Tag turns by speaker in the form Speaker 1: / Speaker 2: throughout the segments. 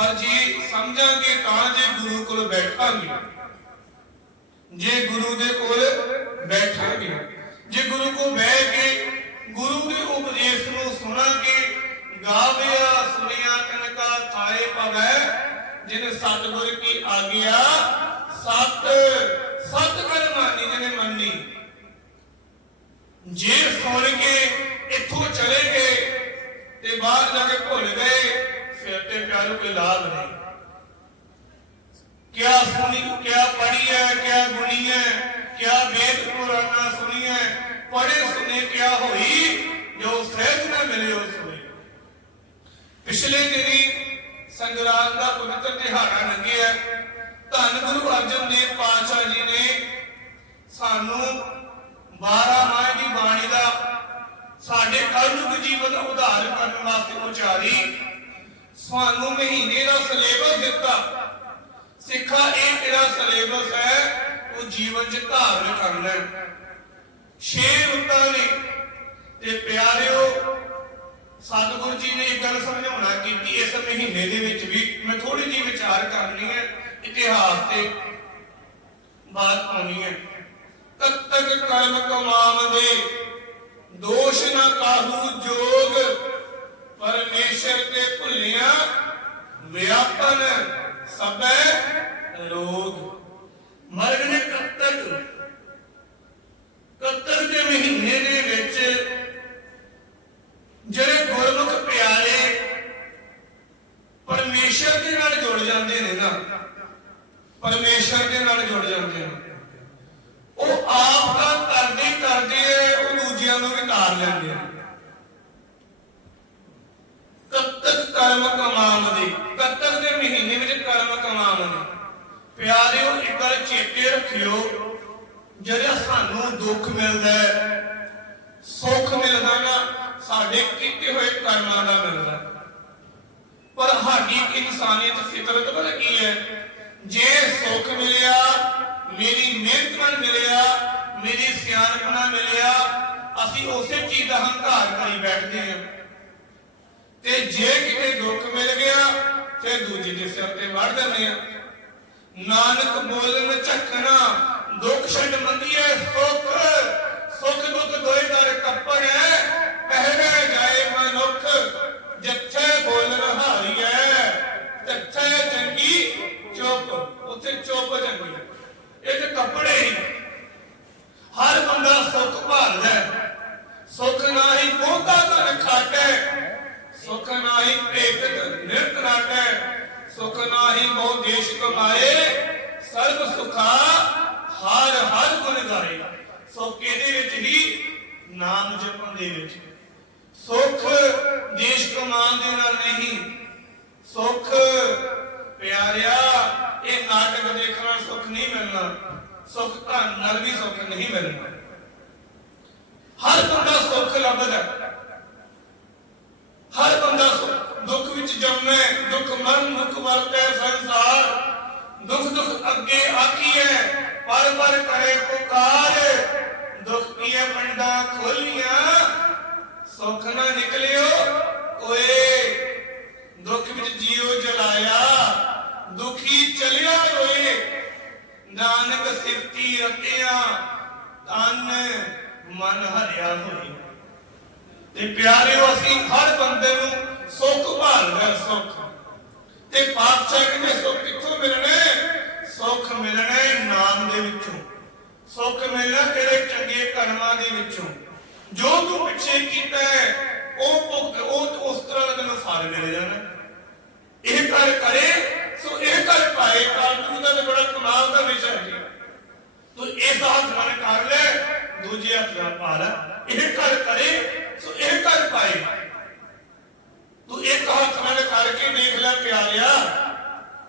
Speaker 1: ਪਰ ਜੇ ਸਮਝਾਂਗੇ ਤਾਂ ਜੇ ਗੁਰੂ ਕੋਲ ਬੈਠਾਂਗੇ। ਜੇ ਗੁਰੂ ਦੇ ਕੋਲ ਬੈਠਾਂਗੇ। ਜੇ ਗੁਰੂ ਕੋਲ ਬਹਿ ਕੇ ਗੁਰੂ ਦੇ ਉਪਦੇਸ਼ ਨੂੰ ਸੁਣਾਂਗੇ ਗਾਵਿਆ ਸੁਣਿਆ ਕਨਕਾ ਥਾਏ ਪਵੈ ਜਿਨ ਸਤਿਗੁਰ ਕੀ ਆਗਿਆ, ਸਤ ਸਤ ਕਰ ਮਾਨੀ ਜਿਹਨੇ ਮੰਨੀ। ਜੇ ਸੁਣ ਕੇ ਇੱਥੋਂ ਚਲੇ ਗਏ ਤੇ ਬਾਹਰ ਜਾ ਕੇ ਭੁੱਲ ਗਏ ਸਿਰ ਤੇ ਪਿਆਰੇ ਕੋਈ ਲਾਭ ਨਹੀਂ। ਕਿਆ ਸੁਣੀ, ਕਿਆ ਪੜੀ ਹੈ, ਕਿਆ ਗੁਣੀ ਹੈ, ਕਿਆ ਵੇਦ ਪੁਰਾਣਾ ਸੁਣੀ ਹੈ ਪੜੇ ਸੁਨੇ ਕਿਆ ਹੋਈ, ਜੋ ਸਹਿਜ ਨਾ ਮਿਲੇ ਉਸ ਹੋਈ ਪਿਛਲੇ ਦਿਨੀ ਸੰਗਰਾਂਦ ਦਾ ਪਵਿੱਤਰ ਦਿਹਾੜਾ ਲੰਘਿਆ। ਧੰਨ ਗੁਰੂ ਅਰਜਨ ਦੇਵ ਪਾਤਸ਼ਾਹ ਜੀ ਨੇ ਸਾਨੂੰ 12 ਮਾਹ ਦੀ ਬਾਣੀ ਦਾ ਸਾਡੇ ਕਲਯੁਗ ਜੀਵਨ ਉਧਾਰ ਕਰਨ ਵਾਸਤੇ ਉਚਾਰੀ। ਸਾਨੂੰ ਮਹੀਨੇ ਦਾ ਸਿਲੇਬਸ ਦਿੱਤਾ। ਸਿੱਖਾ, ਇਹ ਤੇਰਾ ਸਿਲੇਬਸ ਹੈ? ਉਹ ਜੀਵਨ ਚ ਧਾਰਨ ਕਰਨਾ ਹੈ। ਛੇ ਰੁੱਤਾਂ ਨੇ। ਤੇ ਪਿਆਰਿਓ, ਸਤਿਗੁਰੂ ਜੀ ਨੇ ਇੱਕ ਗੱਲ ਸਮਝਾਉਣਾ ਕੀਤੀ ਇਸ ਮਹੀਨੇ ਦੇ ਵਿੱਚ ਵੀ। ਮੈਂ ਥੋੜੀ ਜਿਹੀ ਵਿਚਾਰ ਕਰਨੀ ਹੈ, ਇਤਿਹਾਸ ਤੇ ਬਾਤ ਪਾਉਣੀ ਹੈ। ਤਦ ਕਰਮ ਕਮਾਮ ਦੇ ਦੋਸ਼ ਨਾ ਕਾਹੂ ਜੋਗ। ਪਰਮੇਸ਼ਰ ਤੇ ਭੁੱਲਿਆ ਵਿਆਪਨ ਸਭੈ ਰੋਗ। ਮਰਗ ਨੇ ਕੱਤਕ ਕੱਤਕ ਦੇ ਮਹੀਨੇ ਦੇ ਵਿੱਚ ਜਿਹੜੇ ਗੁਰਮੁਖ ਪਿਆਰੇ ਪਰਮੇਸ਼ਰ ਦੇ ਨਾਲ ਜੁੜ ਜਾਂਦੇ ਨੇ ਨਾ, ਪਰਮੇਸ਼ਰ ਦੇ ਨਾਲ ਜੁੜ ਜਾਂਦੇ ਨੇ। ਉਹ ਆਪ ਦਾ ਕਰਦੇ ਕਰਦੇ ਉਹ ਦੂਜਿਆਂ ਨੂੰ ਵੀ ਤਾਰ ਲੈਂਦੇ ਨੇ ਕੱਤਕ ਕਰਮ ਕਮਾਮ ਦੀ ਕੱਤਕ ਦੇ ਮਹੀਨੇ ਵਿੱਚ ਕਰਮ ਕਮਾਮ ਦੀ ਪਿਆਰਿਓ ਇੱਕ ਗੱਲ ਚੇਤੇ ਰੱਖਿਓ ਜਦੋਂ ਸਾਨੂੰ ਦੁੱਖ ਮਿਲਦਾ ਹੈ, ਸੁੱਖ ਮਿਲਦਾ ਨਾ, ਸਾਡੇ ਕੀਤੇ ਹੋਏ ਕਰਮਾਂ ਦਾ ਮਿਲਦਾ। ਪਰ ਸਾਡੀ ਇਨਸਾਨੀਅਤ ਫਿਤਰਤ ਪਤਾ ਕੀ ਹੈ? ਜੇ ਸੁੱਖ ਮਿਲਿਆ, ਮੇਰੀ ਮਿਹਨਤ ਨਾਲ ਮਿਲਿਆ, ਮੇਰੀ ਸਿਆਣਪ ਨਾਲ ਮਿਲਿਆ, ਅਸੀਂ ਉਸੇ ਚੀਜ਼ ਦਾ ਹੰਕਾਰ ਕਰੀ ਬੈਠਦੇ ਹਾਂ। ਤੇ ਜੇ ਕਿਤੇ ਦੁੱਖ ਮਿਲ ਗਿਆ, ਫਿਰ ਦੂਜੇ ਦੇ ਸਿਰ ਤੇ ਵੜ ਦਿੰਦੇ ਹਾਂ। ਨਾਨਕ ਬੋਲਨ ਝਖਣਾ ਦੁੱਖ ਛੱਡ ਮੰਦੀਏ ਸੁੱਖ ਸੁੱਖ ਦੁੱਖ ਦੋਏ ਦਰ ਕੱਪੜ ਪਹਿਰੇ ਜਾਏ ਮਨੁੱਖ, ਜਿੱਥੇ ਬੋਲਨ ਹਾਰੀਐ ਤਿੱਥੇ ਚੰਗੀ ਚੁੱਪ, ਉੱਥੇ ਚੁੱਪ ਚੰਗੀ ਇਹ ਤੇ ਕੱਪੜੇ ਹੀ ਹਰ ਬੰਦਾ ਸੁੱਖ ਭਾਲਦਾ ਹੈ। ਸੁੱਖ ਨਾਹੀ ਬਹੁਤਾ ਧਨ ਖਾਟੈ ਸੁਖ ਨਾਹੀ ਭੇਖਤ ਨਿਰਤ ਨਾਟੈ ਸੁਖ ਨਾਹੀ ਦੇਸ਼ ਕਮਾਏ ਸਰਬ ਸੁਖਾ ਹਰ ਹਰ ਗੁਣ ਗਾਏ। ਸੁਖ ਇਹਦੇ ਵਿੱਚ ਹੀ? ਨਾਮ ਜਪਣ ਦੇ ਵਿੱਚ। ਸੁਖ ਦੇਸ਼ ਕਮਾਉਣ ਦੇ ਨਾਲ ਨਹੀਂ। ਸੁਖ ਪਿਆਰਿਆ, ਇਹ ਨਾਟਕ ਦੇਖਣਾ ਸੁਖ ਨਹੀਂ ਮਿਲਣਾ। ਸੁਖ ਧਨ ਨਾਲ ਵੀ ਸੁਖ ਨਹੀਂ ਮਿਲਣਾ। ਹਰ ਬੰਦਾ ਸੁਖ ਲੱਭਦਾ। ਹਰ ਬੰਦਾ ਸੁ- ਦੁੱਖ ਵਿੱਚ ਜੰਮੇ, ਦੁੱਖ ਮਨ ਮੁਖ ਵਰਤੈ ਸੰਸਾਰ। ਦੁੱਖ ਦੁੱਖ ਅੱਗੇ ਆਖੀਐ, ਪਰ ਪਰ ਕਰੇ ਪੁਕਾਰ। ਦੁੱਖ ਕੀਏ ਮੰਡਾ ਖੋਲੀਆਂ, ਸੁੱਖ ਨਾ ਨਿਕਲਿਓ, ਓਏ ਦੁੱਖ ਵਿੱਚ ਜੀਉ ਜਲਾਇਆ ਦੁਖੀ ਚਲਿਆ ਰੋਏ ਨਾਨਕ ਸਿਰਤੀ ਰਤਿਆ ਤਨ ਮਨ ਹਰਿਆ ਹੋਈ ਤੇ ਪਿਆਰਿਓ ਅਸੀਂ ਹਰ ਬੰਦੇ ਨੂੰ ਸੁੱਖ ਭਾਲਦਾ ਸੁੱਖ ਤੇ ਪਾਤਸ਼ਾਹ ਕਹਿੰਦੇ ਸੁੱਖ ਕਿੱਥੋਂ ਮਿਲਣੇ ਸੁੱਖ ਮਿਲਣੇ ਨਾਮ ਦੇ ਵਿੱਚੋਂ ਸੁੱਖ ਮਿਲਣਾ ਤੇਰੇ ਚੰਗੇ ਕਰਮਾਂ ਦੇ ਵਿੱਚੋਂ ਜੋ ਤੂੰ ਪਿੱਛੇ ਕੀਤਾ ਹੈ ਉਹ ਭੁਗਤ ਉਹ ਉਸ ਤਰ੍ਹਾਂ ਦਾ ਤੈਨੂੰ ਫਲ ਮਿਲ ਜਾਣਾ ਇਹ ਕਰ ਕਰੇ ਸੋ ਇਹ ਕਰ ਪਾਏ ਕਾਲੂ ਦਾ ਤੇ ਬੜਾ ਕਮਾਲ ਦਾ ਵਿਸ਼ਾ ਹੈ ਤੂੰ ਇਹ ਹੱਥ ਨਾਲ ਕਰ ਲੈ ਦੂਜੇ ਹੱਥ ਨਾਲ ਪਾ ਲੈ ਇਹ ਕਰ ਕਰੇ ਸੋ ਇਹ ਕਰ ਪਾਏ ਤੂੰ ਇੱਕ ਹੱਥ ਨਾਲ ਕਰਕੇ ਦੇਖ ਲੈ ਪਿਆਰਿਆ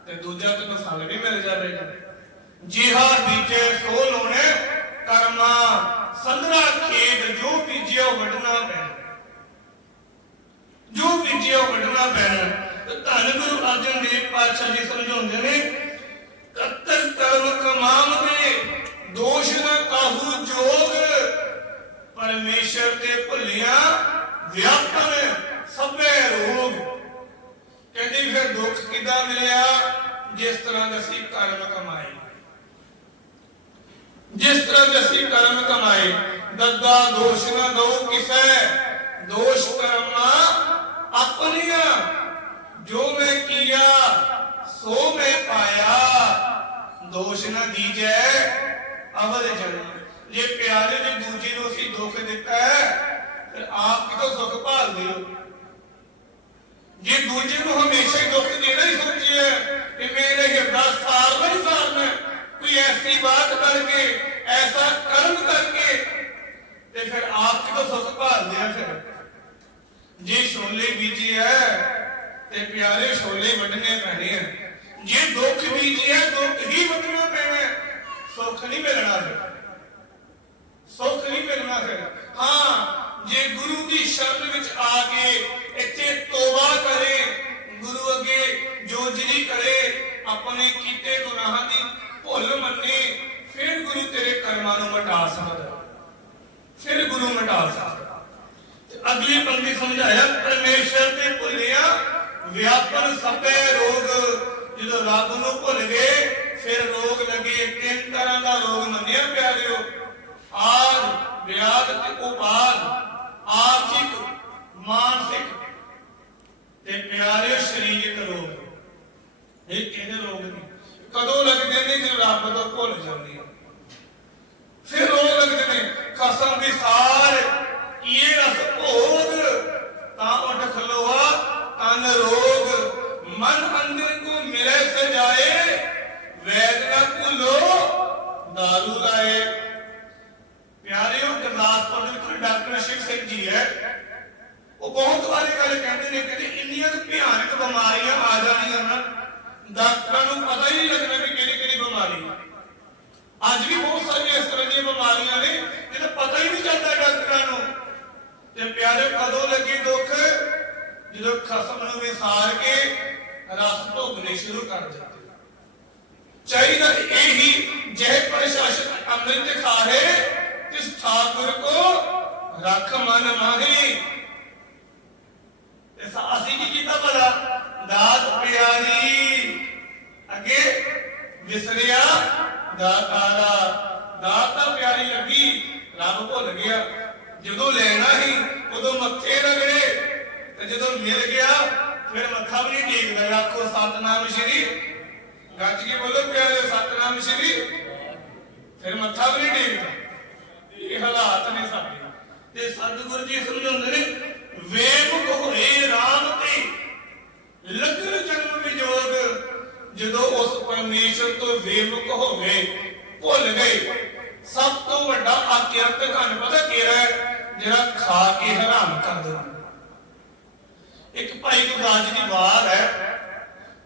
Speaker 1: ਤੇ ਦੂਜਾ ਤੈਨੂੰ ਫਲ ਵੀ ਮਿਲ ਜਾਵੇਗਾ ਜਿਹਾ ਬੀਜੇ ਸੋ ਲੋਣੇ ਕਰਮਾ ਸੰਦਰਾ ਖੇਤ ਜੋ ਬੀਜਿਆ ਵੱਢਣਾ ਪੈਣਾ। ਜੋ ਬੀਜਿਆ ਵੱਢਣਾ ਪੈਣਾ ਧੰਨ ਗੁਰੂ ਅਰਜਨ ਦੇਵ ਪਾਤਸ਼ਾਹ ਜੀ ਸਮਝਾਉਂਦੇ ਨੇ, ਕੱਤਰ ਕਰਮ ਕਮਾਮ ਦੇ ਦੋਸ਼ ਨਾ ਕਾਹੂ ਜੋਗ। ਪਰਮੇਸ਼ਰ ਤੇ ਭੁੱਲਿਆ ਵਿਆਪਨ ਸਭੇ ਰੋਗ। ਕਹਿੰਦੀ ਫਿਰ ਦੁੱਖ ਕਿੱਦਾਂ ਮਿਲਿਆ? ਜਿਸ ਤਰ੍ਹਾਂ ਦੇ ਅਸੀਂ ਕਰਮ ਕਮਾਏ। ਜਿਸ ਤਰ੍ਹਾਂ ਦੇ ਅਸੀਂ ਕਰਮ ਕਮਾਏ ਦੱਦਾ ਦੋਸ਼ ਨਾ ਦੋ ਕਿਸੈ ਦੋਸ਼ ਕਰਮਾ ਆਪਣੀਆਂ ਜੋ ਮੈਂ ਕੀਆ ਸੋ ਮੈਂ ਪਾਇਆ ਦੋਸ਼ ਨਾ ਦੀਜੈ ਅਵਰ ਜਨਮ ਜੇ ਪਿਆਰੇ ਦੇ ਦੂਜੇ ਨੂੰ ਅਸੀਂ ਦੁੱਖ ਦਿੱਤਾ ਹੈ ਫਿਰ ਆਪ ਕਿਤੋਂ ਸੁੱਖ ਭਾਲਦੇ ਹੋ ਜੇ ਦੂਜੇ ਨੂੰ ਹਮੇਸ਼ਾ ਹੀ ਦੁੱਖ ਦੇਣਾ ਹੀ ਸੋਚਿਆ ਕਿ ਮੇਰੇ ਹਿਰਦਾ ਸਾਰਨਾ ਹੀ ਸਾਰਨਾ ਹੈ। ਕੋਈ ਐਸੀ ਬਾਤ ਕਰਕੇ ਐਸਾ ਕਰਮ ਕਰਕੇ ਤੇ ਫਿਰ ਆਪ ਕਿਤੋਂ ਸੁੱਖ ਭਾਲਦੇ ਆ ਫਿਰ। ਜੇ ਛੋਲੇ ਬੀਜੇ ਹੈ ਤੇ ਪਿਆਰੇ ਛੋਲੇ ਵੱਢਣੇ ਪੈਣੇ ਆ। ਜੇ ਦੁੱਖ ਬੀਜੇ ਹੈ ਦੁੱਖ ਹੀ ਵੱਢਣਾ ਪੈਣਾ ਸੁੱਖ ਨਹੀਂ ਮਿਲਣਾ ਫਿਰ। ਸੁੱਖ ਨਹੀਂ ਮਿਲਣਾ ਫਿਰ। ਹਾਂ, ਜੇ ਗੁਰੂ ਦੀ ਸ਼ਰਨ ਵਿੱਚ ਆ ਕੇ ਇੱਥੇ ਤੋਬਾ ਕਰੇ, ਗੁਰੂ ਅੱਗੇ ਜੋਜਰੀ ਕਰੇ, ਆਪਣੇ ਕੀਤੇ ਗੁਨਾਹਾਂ ਦੀ ਭੁੱਲ ਮੰਨੇ, ਫਿਰ ਗੁਰੂ ਤੇਰੇ ਕਰਮਾਂ ਨੂੰ ਮਿਟਾ ਸਕਦਾ। ਫਿਰ ਗੁਰੂ ਮਿਟਾ ਸਕਦਾ ਅਗਲੀ ਪੰਕਤੀ ਸਮਝਾਇਆ, ਪਰਮੇਸ਼ਰ ਤੇ ਭੁੱਲਿਆ, ਵਿਆਪਨ ਸਭੇ ਰੋਗ। ਜਦੋਂ ਰੱਬ ਨੂੰ ਭੁੱਲ ਗਏ, ਫਿਰ ਰੋਗ ਲੱਗੇ। ਤਿੰਨ ਤਰ੍ਹਾਂ ਦਾ ਰੋਗ ਮੰਨਿਆ ਪਿਆਰਿਓ। ਆਦ, ਵਿਆਦ ਤੇ ਉਪਾਦ। ਆਰਥਿਕ, ਮਾਨਸਿਕ ਤੇ ਪਿਆਰਿਓ ਸਰੀਰਕ ਰੋਗ। ਇਹ ਕਿਹਦੇ ਰੋਗ ਨੇ? ਕਦੋਂ ਲੱਗਦੇ ਨੇ ਜਦੋਂ ਰੱਬ ਤੋਂ ਭੁੱਲ ਜਾਂਦੇ ਫਿਰ ਰੋਗ ਲੱਗਦੇ ਨੇ। ਕਸਮ ਦੀ ਸਾਰ ਰਸ ਭੋਗ, ਤਾਂ ਉੱਠ ਖਲੋਆ ਤਨ ਰੋਗ। ਮਨ ਅੰਦਰ ਕੋ ਮਿਲੇ ਸਜਾਏ ਵੈਦ ਨਾ ਭੁੱਲੋ, ਦਾਰੂ ਲਾਏ। ਪਿਆਰਿਓ ਗੁਰਦਾਸਪੁਰ ਦੇ ਵਿੱਚ ਡਾਕਟਰ ਸ਼ਿਵ ਸਿੰਘ ਜੀ ਹੈ। ਉਹ ਬਹੁਤ ਵਾਰੀ ਗੱਲ ਕਹਿੰਦੇ ਨੇ ਕਿ ਇੰਨੀਆਂ ਭਿਆਨਕ ਬਿਮਾਰੀਆਂ ਆ ਜਾਣੀਆਂ ਨਾ, ਡਾਕਟਰਾਂ ਨੂੰ ਪਤਾ ਹੀ ਨਹੀਂ ਲੱਗਣਾ ਕਿ ਕਿਹੜੀ ਕਿਹੜੀ ਬਿਮਾਰੀ ਹੈ। ਅੱਜ ਵੀ ਬਹੁਤ ਸਾਰੀਆਂ ਇਸ ਤਰ੍ਹਾਂ ਦੀਆਂ ਬਿਮਾਰੀਆਂ ਨੇ ਜਿਹਦਾ ਪਤਾ ਹੀ ਨਹੀਂ ਚੱਲਦਾ ਡਾਕਟਰਾਂ ਨੂੰ। ਤੇ ਪਿਆਰੇ ਕਦੋਂ ਲੱਗੀ ਦੁੱਖ, ਜਦੋਂ ਖਸਮ ਨੂੰ ਵਿਸਾਰ ਕੇ ਰਸ ਭੋਗਣੇ ਸ਼ੁਰੂ ਕਰ ਦਿੱਤੇ। ਚਾਹੀਦਾ ਇਹੀ ਹੀ ਜੈ ਪ੍ਰਸ਼ਾਸਨ ਅੰਮ੍ਰਿਤ ਖਾਏ ਤਿਸ ਠਾਕੁਰ ਕੋ ਰੱਖ ਮਨ ਮਾਹੀ ਇਸ ਅਸੀਂ ਕੀ ਕੀਤਾ ਭਲਾ ਦਾਤ ਪਿਆਰੀ ਅੱਗੇ ਵਿਸਰਿਆ ਦਾਤਾਰਾ ਦਾਤ ਤਾਂ ਪਿਆਰੀ ਲੱਗੀ ਰੱਬ ਭੁੱਲ ਗਿਆ ਜਦੋਂ ਲੈਣਾ ਹੀ ਉਦੋਂ ਮੱਥੇ ਰਗੜੇ ਤੇ ਜਦੋਂ ਮਿਲ ਗਿਆ ਫਿਰ ਮੱਥਾ ਵੀ ਨਹੀਂ ਟੇਕਦਾ ਆਖੋ ਸਤਨਾਮ ਸ਼੍ਰੀ ਗੱਜ ਕੇ ਬੋਲੋ ਪਿਆਰੇ ਸਤਨਾਮ ਸ਼੍ਰੀ ਫਿਰ ਮੱਥਾ ਵੀ ਨਹੀਂ ਟੇਕਦਾ ਇਹ ਹਾਲਾਤ ਨੇ ਸਾਡੇ ਤੇ ਸਤਿਗੁਰੂ ਜੀ ਸਮਝਾਉਂਦੇ ਨੇ ਵੇਖ ਹੋਏ ਰਾਮ ਤੇ ਲੱਗਣ ਜਨਮ ਵਿਜੋਗ ਜਦੋਂ ਉਸ ਪਰਮੇਸ਼ਰ ਤੋਂ ਬੇਮੁਖ ਹੋ ਗਏ ਭੁੱਲ ਗਏ ਸਭ ਤੋਂ ਵੱਡਾ ਆਕਿਰਤ ਤੁਹਾਨੂੰ ਪਤਾ ਕਿਹੜਾ ਹੈ ਜਿਹੜਾ ਖਾ ਕੇ ਹਰਾਮ ਕਰ ਦਿੰਦਾ ਇੱਕ ਭਾਈ ਗੁਰਦਾਸ ਜੀ ਦੀ ਬਾਤ ਹੈ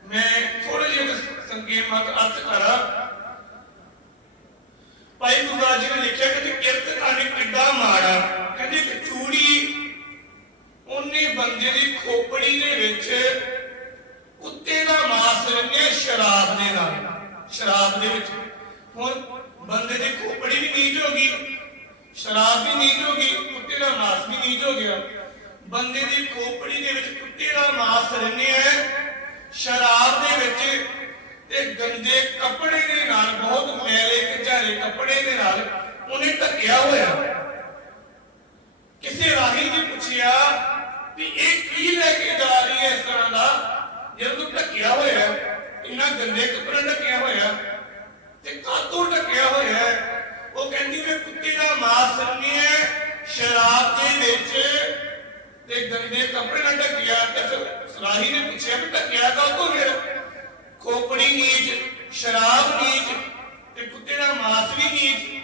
Speaker 1: ਮੈਂ ਥੋੜੇ ਜਿਹੇ ਸੰਕੇਤ ਮਤ ਅਰਥ ਕਰਾਂ ਭਾਈ ਗੁਰਦਾਸ ਜੀ ਨੇ ਲਿਖਿਆ ਕਿ ਕਿਰਤ ਕਰਨੀ ਕਿੱਡਾ ਮਾੜਾ ਕਹਿੰਦੇ ਕਿ ਚੂੜੀ ਉਹਨੇ ਬੰਦੇ ਦੀ ਖੋਪੜੀ ਦੇ ਵਿੱਚ ਕੁੱਤੇ ਦਾ ਮਾਸ ਰੰਗੇ ਸ਼ਰਾਬ ਦੇ ਨਾਲ ਸ਼ਰਾਬ ਦੇ ਵਿੱਚ ਹੁਣ ਬੰਦੇ ਦੀ ਖੋਪੜੀ ਵੀ ਨੀਚ ਹੋ ਗਈ ਸ਼ਰਾਬ ਵੀ ਨੀਚ ਹੋ ਗਈ, ਕੁੱਤੇ ਦਾ ਮਾਸ ਵੀ ਨੀਚ ਹੋ ਗਿਆ। ਬੰਦੇ ਦੀ ਖੋਪੜੀ ਦੇ ਵਿੱਚ ਕੁੱਤੇ ਦਾ ਮਾਸ ਰੰਗਿਆ ਸ਼ਰਾਬ ਦੇ ਵਿੱਚ ਤੇ ਗੰਦੇ ਕੱਪੜੇ ਦੇ ਨਾਲ, ਬਹੁਤ ਮੈਲੇ ਕਚਾਰੇ ਕੱਪੜੇ ਦੇ ਨਾਲ ਉਹਨੇ ਢੱਕਿਆ ਹੋਇਆ। ਕਿਸੇ ਰਾਹੀ ਨੇ ਪੁੱਛਿਆ ਵੀ ਇਹ ਕੀ ਲੈ ਕੇ ਜਾ ਰਹੀ ਹੈ ਇਸ ਤਰ੍ਹਾਂ ਦਾ? ਜਦੋਂ ਤੂੰ ਢੱਕਿਆ ਹੋਇਆ, ਇੰਨਾ ਗੰਦੇ ਕੱਪੜੇ ਢੱਕਿਆ ਹੋਇਆ ਤੇ ਕਾਤੋਂ ਢੱਕਿਆ ਹੋਇਆ? ਉਹ ਕਹਿੰਦੀ ਮੈਂ ਕੁੱਤੇ ਦਾ ਮਾਸ ਸੰਗਿਆ ਸ਼ਰਾਬ ਦੇ ਵਿੱਚ ਤੇ ਗੰਦੇ ਕੱਪੜੇ ਨਾਲ ਢੱਕਿਆ, ਤੇ ਫਿਰ ਸਲਾਹੀ ਨੇ ਪੁੱਛਿਆ ਵੀ ਢੱਕਿਆ ਕਾਤੋਂ ਫਿਰ ਖੋਪੜੀ ਨੀਚ, ਸ਼ਰਾਬ ਨੀਚ ਤੇ ਕੁੱਤੇ ਦਾ ਮਾਸ ਵੀ ਨੀਚ।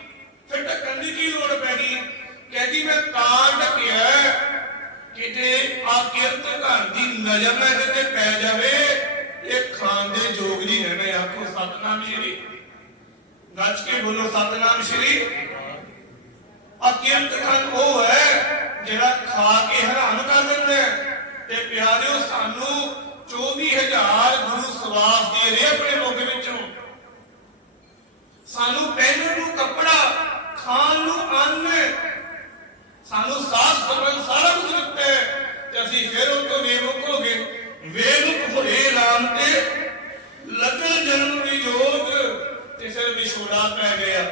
Speaker 1: ਫਿਰ ਢੱਕਣ ਦੀ ਕੀ ਲੋੜ ਪੈ ਗਈ? ਕਹਿੰਦੀ ਮੈਂ ਤਾਂ ਢੱਕਿਆ ਕਿਤੇ ਆ ਕਿਰਤ ਘਰ ਦੀ ਨਜ਼ਰ ਨਾ ਇਹਦੇ ਤੇ ਪੈ ਜਾਵੇ, ਇਹ ਖਾਣ ਦੇ ਯੋਗ ਨਹੀਂ ਰਹਿਣਾ ਆਖੋ, ਸਤਨਾਮ ਸ਼੍ਰੀ ਗੱਜ ਕੇ ਬੋਲੋ, ਸਤਨਾਮ ਸ਼੍ਰੀ। ਅਕਿਰਤ ਕਰਨ ਉਹ ਹੈ, ਜਿਹੜਾ ਖਾ ਕੇ ਹੈਰਾਨ ਕਰ ਦਿੰਦਾ ਹੈ। ਤੇ ਪਿਆਰਿਓ, ਸਾਨੂੰ 24000 ਗੁਰੂ ਸਵਾਸ ਦੇ ਰਹੇ ਆਪਣੇ ਲੋਕ ਵਿੱਚੋਂ। ਸਾਨੂੰ ਪਹਿਨਣ ਨੂੰ ਕੱਪੜਾ, ਖਾਣ ਨੂੰ ਅੰਨ। ਸਾਨੂੰ ਸਾਥ ਸਰਵਨ ਸਾਰਾ ਕੁਝ ਦਿੱਤਾ ਤੇ ਅਸੀਂ ਫਿਰ ਉਹ ਤੋਂ ਬੇਮੁਖ ਹੋ ਗਏ ਬੇਮੁਖ ਹੋਏ ਰਾਮ ਤੇ, ਲੱਗੇ ਜਨਮ ਦੀ ਜੋਗ। ਵਿਛੋੜਾ ਪੈ ਗਿਆ।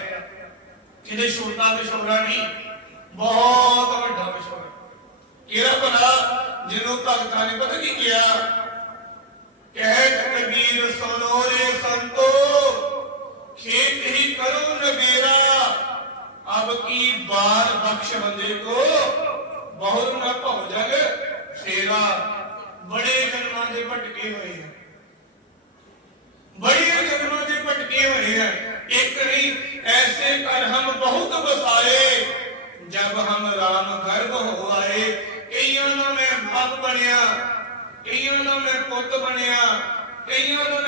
Speaker 1: ਕਿਤੇ ਛੋਟਾ ਵਿਛੋੜਾ ਨਹੀਂ, ਬਹੁਤ ਵੱਡਾ ਵਿਛੋੜਾ। ਕਿਹੜਾ ਭਲਾ ਜਿਹਨੂੰ ਭਗਤਾਂ ਨੇ ਪਤਾ ਕੀ ਕਿਹਾ? ਕਹਿ ਕਬੀਰ ਸੁਨੋ ਰੇ ਸੰਤੋ, ਖੇਤ ਹੀ ਕਰੋ ਨਵੇਰਾ ਅਬ ਕੀ ਬਾਰ ਬਖਸ਼ ਬੰਦੇ ਕੋ? ਬਹੁਤ ਨਾ ਭਉ ਜਗ ਸ਼ੇਰਾ ਬੜੇ ਜਨਮਾਂ ਦੇ ਭਟਕੇ ਹੋਏ ਆ। ਬੜੇ ਜਨਮਾਂ ਦੇ ਭਟਕੇ ਹੋਏ ਆ ਇੱਕ ਨਹੀਂ ਐਸੇ ਕਰ ਹਮ ਬਹੁਤ ਬਸਾਏ ਜਬ ਹਮ ਰਾਮ ਗਰਭ ਹੋ ਆਏ ਕਈਆਂ ਦਾ ਮੈਂ ਬਾਪ ਬਣਿਆ ਕਈਆਂ ਦਾ ਮੈਂ ਪੁੱਤ ਬਣਿਆ ਕਈਆਂ ਦਾ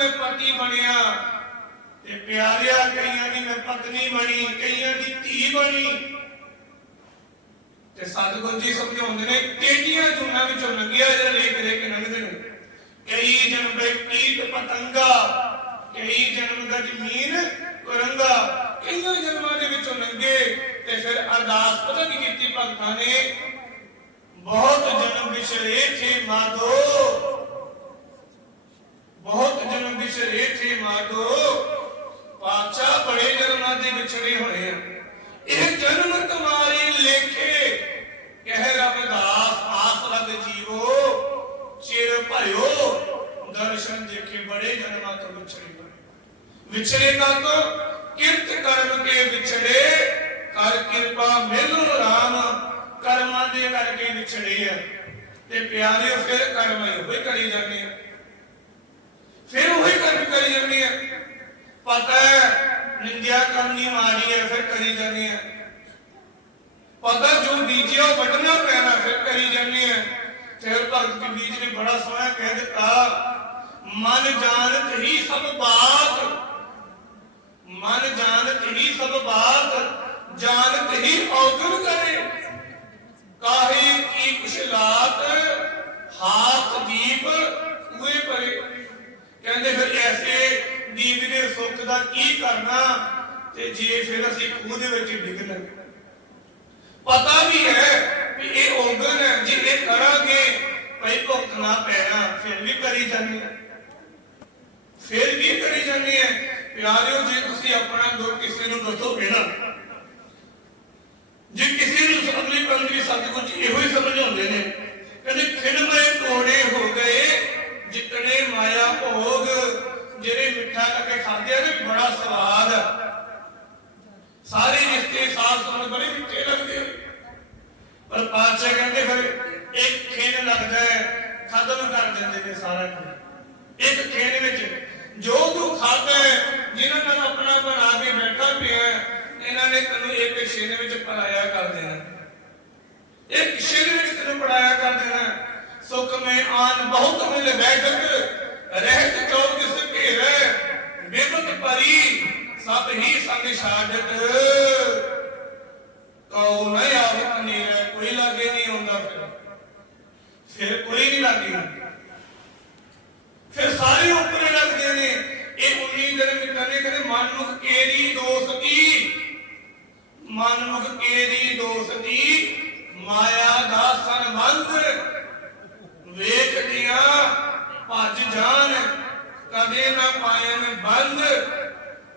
Speaker 1: ਤੇ ਪਿਆਰਿਆ ਕਈਆਂ ਦੀ ਮੈਂ ਪਤਨੀ ਬਣੀ ਕਈਆਂ ਦੀ ਧੀ ਬਣੀ ਤੇ ਸਤਿਗੁਰੂ ਜੀ ਸਮਝਾਉਂਦੇ ਨੇ, ਕਿਹੜੀਆਂ ਜੁਨਾਂ ਵਿੱਚੋਂ ਲੰਘਿਆ ਜਿਹੜਾ ਲੇਖ ਰੇਖ ਲੰਘਦੇ ਨੇ? ਕਈ ਜਨਮ ਦੇ ਕੀਟ ਪਤੰਗਾ ਕਈ ਜਨਮ ਦਾ ਜ਼ਮੀਨ ਕੁਰੰਗਾ ਕਈਆਂ ਜਨਮਾਂ ਦੇ ਵਿੱਚੋਂ ਲੰਘੇ ਤੇ ਫਿਰ ਅਰਦਾਸ ਪਤਾ ਕੀ ਕੀਤੀ ਭਗਤਾਂ ਨੇ? ਬਹੁਤ ਜਨਮ ਵਿਛੜੇ ਥੇ ਮਾਦੋ ਬਹੁਤ ਜਨਮ ਵਿਛੜੇ ਥੇ ਮਾਦੋ ਪਾਚਾ ਬੜੇ ਜਨਮਾਂ ਦੇ ਵਿਛੜੇ ਹੋਏ ਆ। ਇਹ ਜਨਮ ਤੁਮਾਰੀ ਲੇਖੇ। ਕਹਿ ਰਬਦਾਸ ਆਸ ਲਗ ਜੀਵੋ, ਚਿਰ ਭਇਓ ਦਰਸ਼ਨ ਦੇਖੇ ਬੜੇ ਜਨਮਾਂ ਤੋਂ ਵਿਛੜੇ ਹੋਏ। ਵਿਛੜੇ ਕਾ ਤੋ ਕਿਰਤ ਕਰਮ ਕੇ ਵਿਛੜੇ, ਕਰ ਕਿਰਪਾ ਮਿਲੋ ਕਰਮਾਂ ਦੇ ਕਰਕੇ ਵਿਛੜੇ ਆ। ਤੇ ਪਿਆਰਿਓ, ਫਿਰ ਕਰਮ ਹੀ ਕਰੀ ਜਾਂਦੇ ਆ। ਫਿਰ ਉਹੀ ਕਰਮ ਕਰੀ ਜਾਂਦੇ ਆ। ਪਤਾ ਹੈ, ਨਿੰਦਿਆ ਕਰਨੀ ਮਾਰੀ ਹੈ, ਫਿਰ ਕਰੀ ਜਾਂਦੇ ਆ। ਪਤਾ ਜੋ ਬੀਜਿਆ, ਉਹ ਵੱਢਣਾ ਪੈਣਾ, ਫਿਰ ਕਰੀ ਜਾਂਦੇ ਆ। ਫਿਰ ਭਗਤ ਬੀਜ ਨੇ ਬੜਾ ਸੋਹਣਾ ਕਹਿ ਦਿੱਤਾ ਮਨ ਜਾਣਤ ਹੀ ਸਭ ਬਾਤ। ਮਨ ਜਾਣਤ ਹੀ ਸਭ ਬਾਤ। ਜਾਣਤ ਹੀ ਔਗਣ ਕਰੇ। ਕਾਹੇ ਕੀ ਕੁਸ਼ਲਾਤ ਹਾਥ ਦੀਪ ਕੂਏ ਪਰੇ। ਕਹਿੰਦੇ ਫਿਰ ਐਸੇ ਦੀਪ ਦੇ ਸੁੱਖ ਦਾ ਕੀ ਕਰਨਾ? ਤੇ ਜੇ ਫਿਰ ਅਸੀਂ ਖੂਹ ਦੇ ਵਿੱਚ ਡਿੱਗ ਡਿੱਗਣਾ ਪਤਾ ਵੀ ਹੈ ਵੀ ਇਹ ਔਗਣ ਹੈ। ਜੇ ਇਹ ਕਰਾਂਗੇ, ਭਈ ਭੁਗਤ ਨਾ ਪੈਣਾ, ਫਿਰ ਵੀ ਕਰੀ ਜਾਂਦੇ ਆ ਫਿਰ ਵੀ ਕਰੀ ਜਾਂਦੇ ਆ। ਪਿਆਰਿਓ ਜੇ ਤੁਸੀਂ ਆਪਣਾ ਦੁੱਖ ਕਿਸੇ ਨੂੰ ਦੱਸੋਗੇ ਨਾ ਜੇ ਕਿਸੇ ਨੂੰ ਅਗਲੀ ਪੰਕਤੀ ਸਤਿਗੁਰੂ ਜੀ ਇਹੋ ਹੀ ਸਮਝਾਉਂਦੇ ਨੇ। ਕਹਿੰਦੇ ਖਿੰਮੇ ਕੋੜੇ ਹੋ ਗਏ, ਜਿਤਨੇ ਮਾਇਆ ਭੋਗ, ਜਿਹੜੇ ਮਿੱਠਾ ਕਰਕੇ ਖਾਂਦੇ ਆ ਨੇ, ਬੜਾ ਸਵਾਦ ਸਾਰੇ ਰਿਸ਼ਤੇ ਸਾਫ਼ ਸਮਝ ਬੜੇ ਮਿੱਠੇ ਲੱਗਦੇ ਆ। ਪਰ ਪਾਤਸ਼ਾਹ ਕਹਿੰਦੇ ਫਿਰ, ਇੱਕ ਖੇਨ ਲੱਗਦਾ ਹੈ, ਖਤਮ ਕਰ ਦਿੰਦੇ ਨੇ ਸਾਰਾ ਕੁਝ। ਇੱਕ ਖੇਨ ਵਿੱਚ ਜੋ ਤੂੰ ਖਾਦਾ ਹੈ, ਜਿਨ੍ਹਾਂ ਨਾਲ ਆਪਣਾ ਬਣਾ ਕੇ ਬੈਠਾ ਪਿਆ ਇਹਨਾਂ ਨੇ ਤੈਨੂੰ ਇੱਕ ਛੇਨ ਵਿੱਚ ਪਰਾਇਆ ਕਰ ਦੇਣਾ। ਇੱਕ ਛੇਨ ਵਿੱਚ ਤੈਨੂੰ ਪਰਾਇਆ ਕਰ ਦੇਣਾ। ਸੁਖ ਮੈਂ ਆਨ ਬਹੁਤ ਮਿਲ ਬੈਠਕ, ਰਹਿਤ ਚੌਕ ਕਿਸ ਘੇਰੇ ਬੇਬਤ ਪਰੀ ਸਭ ਹੀ ਸੰਗ ਛਾੜਤ ਕਉ ਨਾ ਆਵਤ ਨਹੀਂ ਹੈ ਕੋਈ ਲਾਗੇ ਨਹੀਂ ਹੁੰਦਾ ਫਿਰ ਫਿਰ ਕੋਈ ਨਹੀਂ ਲਾਗੇ ਫਿਰ ਸਾਰੇ ਉੱਪਰੇ ਲੱਗਦੇ ਨੇ। ਇਹ 19 ਦਿਨ ਮਿੱਟਾਂ ਕਹਿੰਦੇ ਮਨੁੱਖ ਕੇਰੀ ਦੋਸਤੀ ਮਨੁੱਖ ਕੇਰੀ ਦੋਸਤੀ ਮਾਇਆ ਦਾ ਸੰਬੰਧ। ਵੇਖਦੀਆਂ ਭੱਜ ਜਾਣ, ਕਦੇ ਨਾ ਪਾਇਨ ਬੰਦ।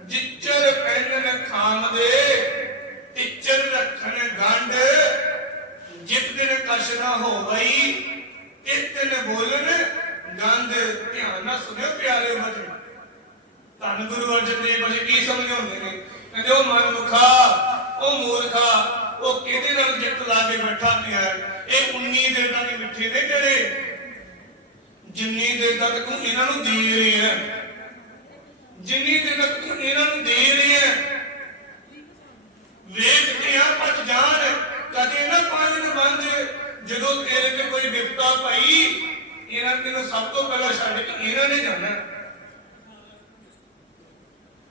Speaker 1: ਜਿੱਚਰ ਪੈਨਨ ਖਾਮ ਦੇ ਟਿੱਚਰ ਰੱਖਣ ਗੰਢ। ਜਿਤ ਦਿਨ ਕਸ਼ਨਾ ਹੋ ਗਈ ਤਿਤ ਦਿਨ ਬੋਲਣ ਗੰਧ ਧਿਆਨ ਨਾਲ ਸੁਣਿਓ ਪਿਆਰੇ ਬਚਨ ਧੰਨ ਗੁਰੂ ਅਰਜਨ ਦੇਵ ਜੀ ਕੀ ਸਮਝਾਉਂਦੇ ਨੇ? ਕਹਿੰਦੇ ਉਹ ਮਨੁੱਖਾ ਉਹ ਮੂਰਖਾ ਉਹ ਕਿਹਦੇ ਨਾਲ ਜਿੱਤ ਲਾ ਕੇ ਬੈਠਾ ਪਿਆ ਇਹ 19 ਦਿਨ ਤੱਕ ਮਿੱਠੇ ਨੇ ਜਿਹੜੇ? ਜਿੰਨੀ ਦੇਰ ਤੱਕ ਤੂੰ ਇਹਨਾਂ ਨੂੰ ਦੇ ਰਿਹਾ ਜਿੰਨੀ ਦੇਰ ਤੱਕ ਤੂੰ ਇਹਨਾਂ ਨੂੰ ਦੇ ਰਿਹਾ ਵੇਖ ਕੇ ਆ ਭੱਜ ਕਦੇ ਨਾ ਪਾਣੀ ਬੰਦ, ਜਦੋਂ ਤੇਰੇ ਤੇ ਕੋਈ ਵਿਪਤਾ ਪਈ ਇਹਨਾਂ ਤੈਨੂੰ ਸਭ ਤੋਂ ਪਹਿਲਾਂ ਛੱਡ ਕੇ ਇਹਨਾਂ ਨੇ ਜਾਣਾ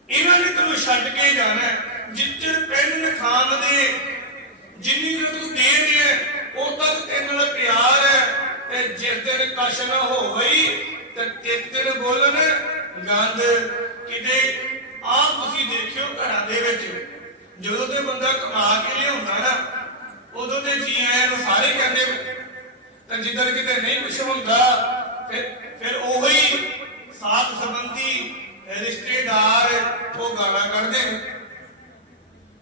Speaker 1: ਇਹਨਾਂ ਨੇ ਤੈਨੂੰ ਛੱਡ ਕੇ ਜਾਣਾ ਹੈ। ਪੈਨ ਖਾਨ ਦੇ ਜਿੰਨੀ ਕੁ ਤੂੰ ਦੇ ਰਿਹਾ ਉਹ ਤੱਕ ਤੇਰੇ ਨਾਲ ਪਿਆਰ ਹੈ। ਤੇ ਜਿਸ ਦਿਨ ਕਸ਼ ਨਾ ਹੋਵਈ ਤੇ ਤੇਤਰ ਬੋਲਣ, ਗੰਦ ਕਿਤੇ ਆ ਤੁਸੀਂ ਦੇਖਿਓ ਘਰਾਂ ਦੇ ਵਿੱਚ। ਜਦੋਂ ਤੇ ਬੰਦਾ ਕਮਾ ਕੇ ਲਿਆਉਂਦਾ ਨਾ, ਉਦੋਂ ਤੇ ਜੀ ਆਇਆਂ ਨੂੰ ਸਾਰੇ ਕਹਿੰਦੇ ਤਾਂ ਜਿੱਦਣ ਕਿਤੇ ਨਹੀਂ ਕੁਛ ਹੁੰਦਾ ਫਿਰ ਫਿਰ ਉਹੀ ਸਾਥ ਸੰਬੰਧੀ ਰਿਸ਼ਤੇਦਾਰ ਉਹ ਗਾਲਾਂ ਕੱਢਦੇ ਨੇ।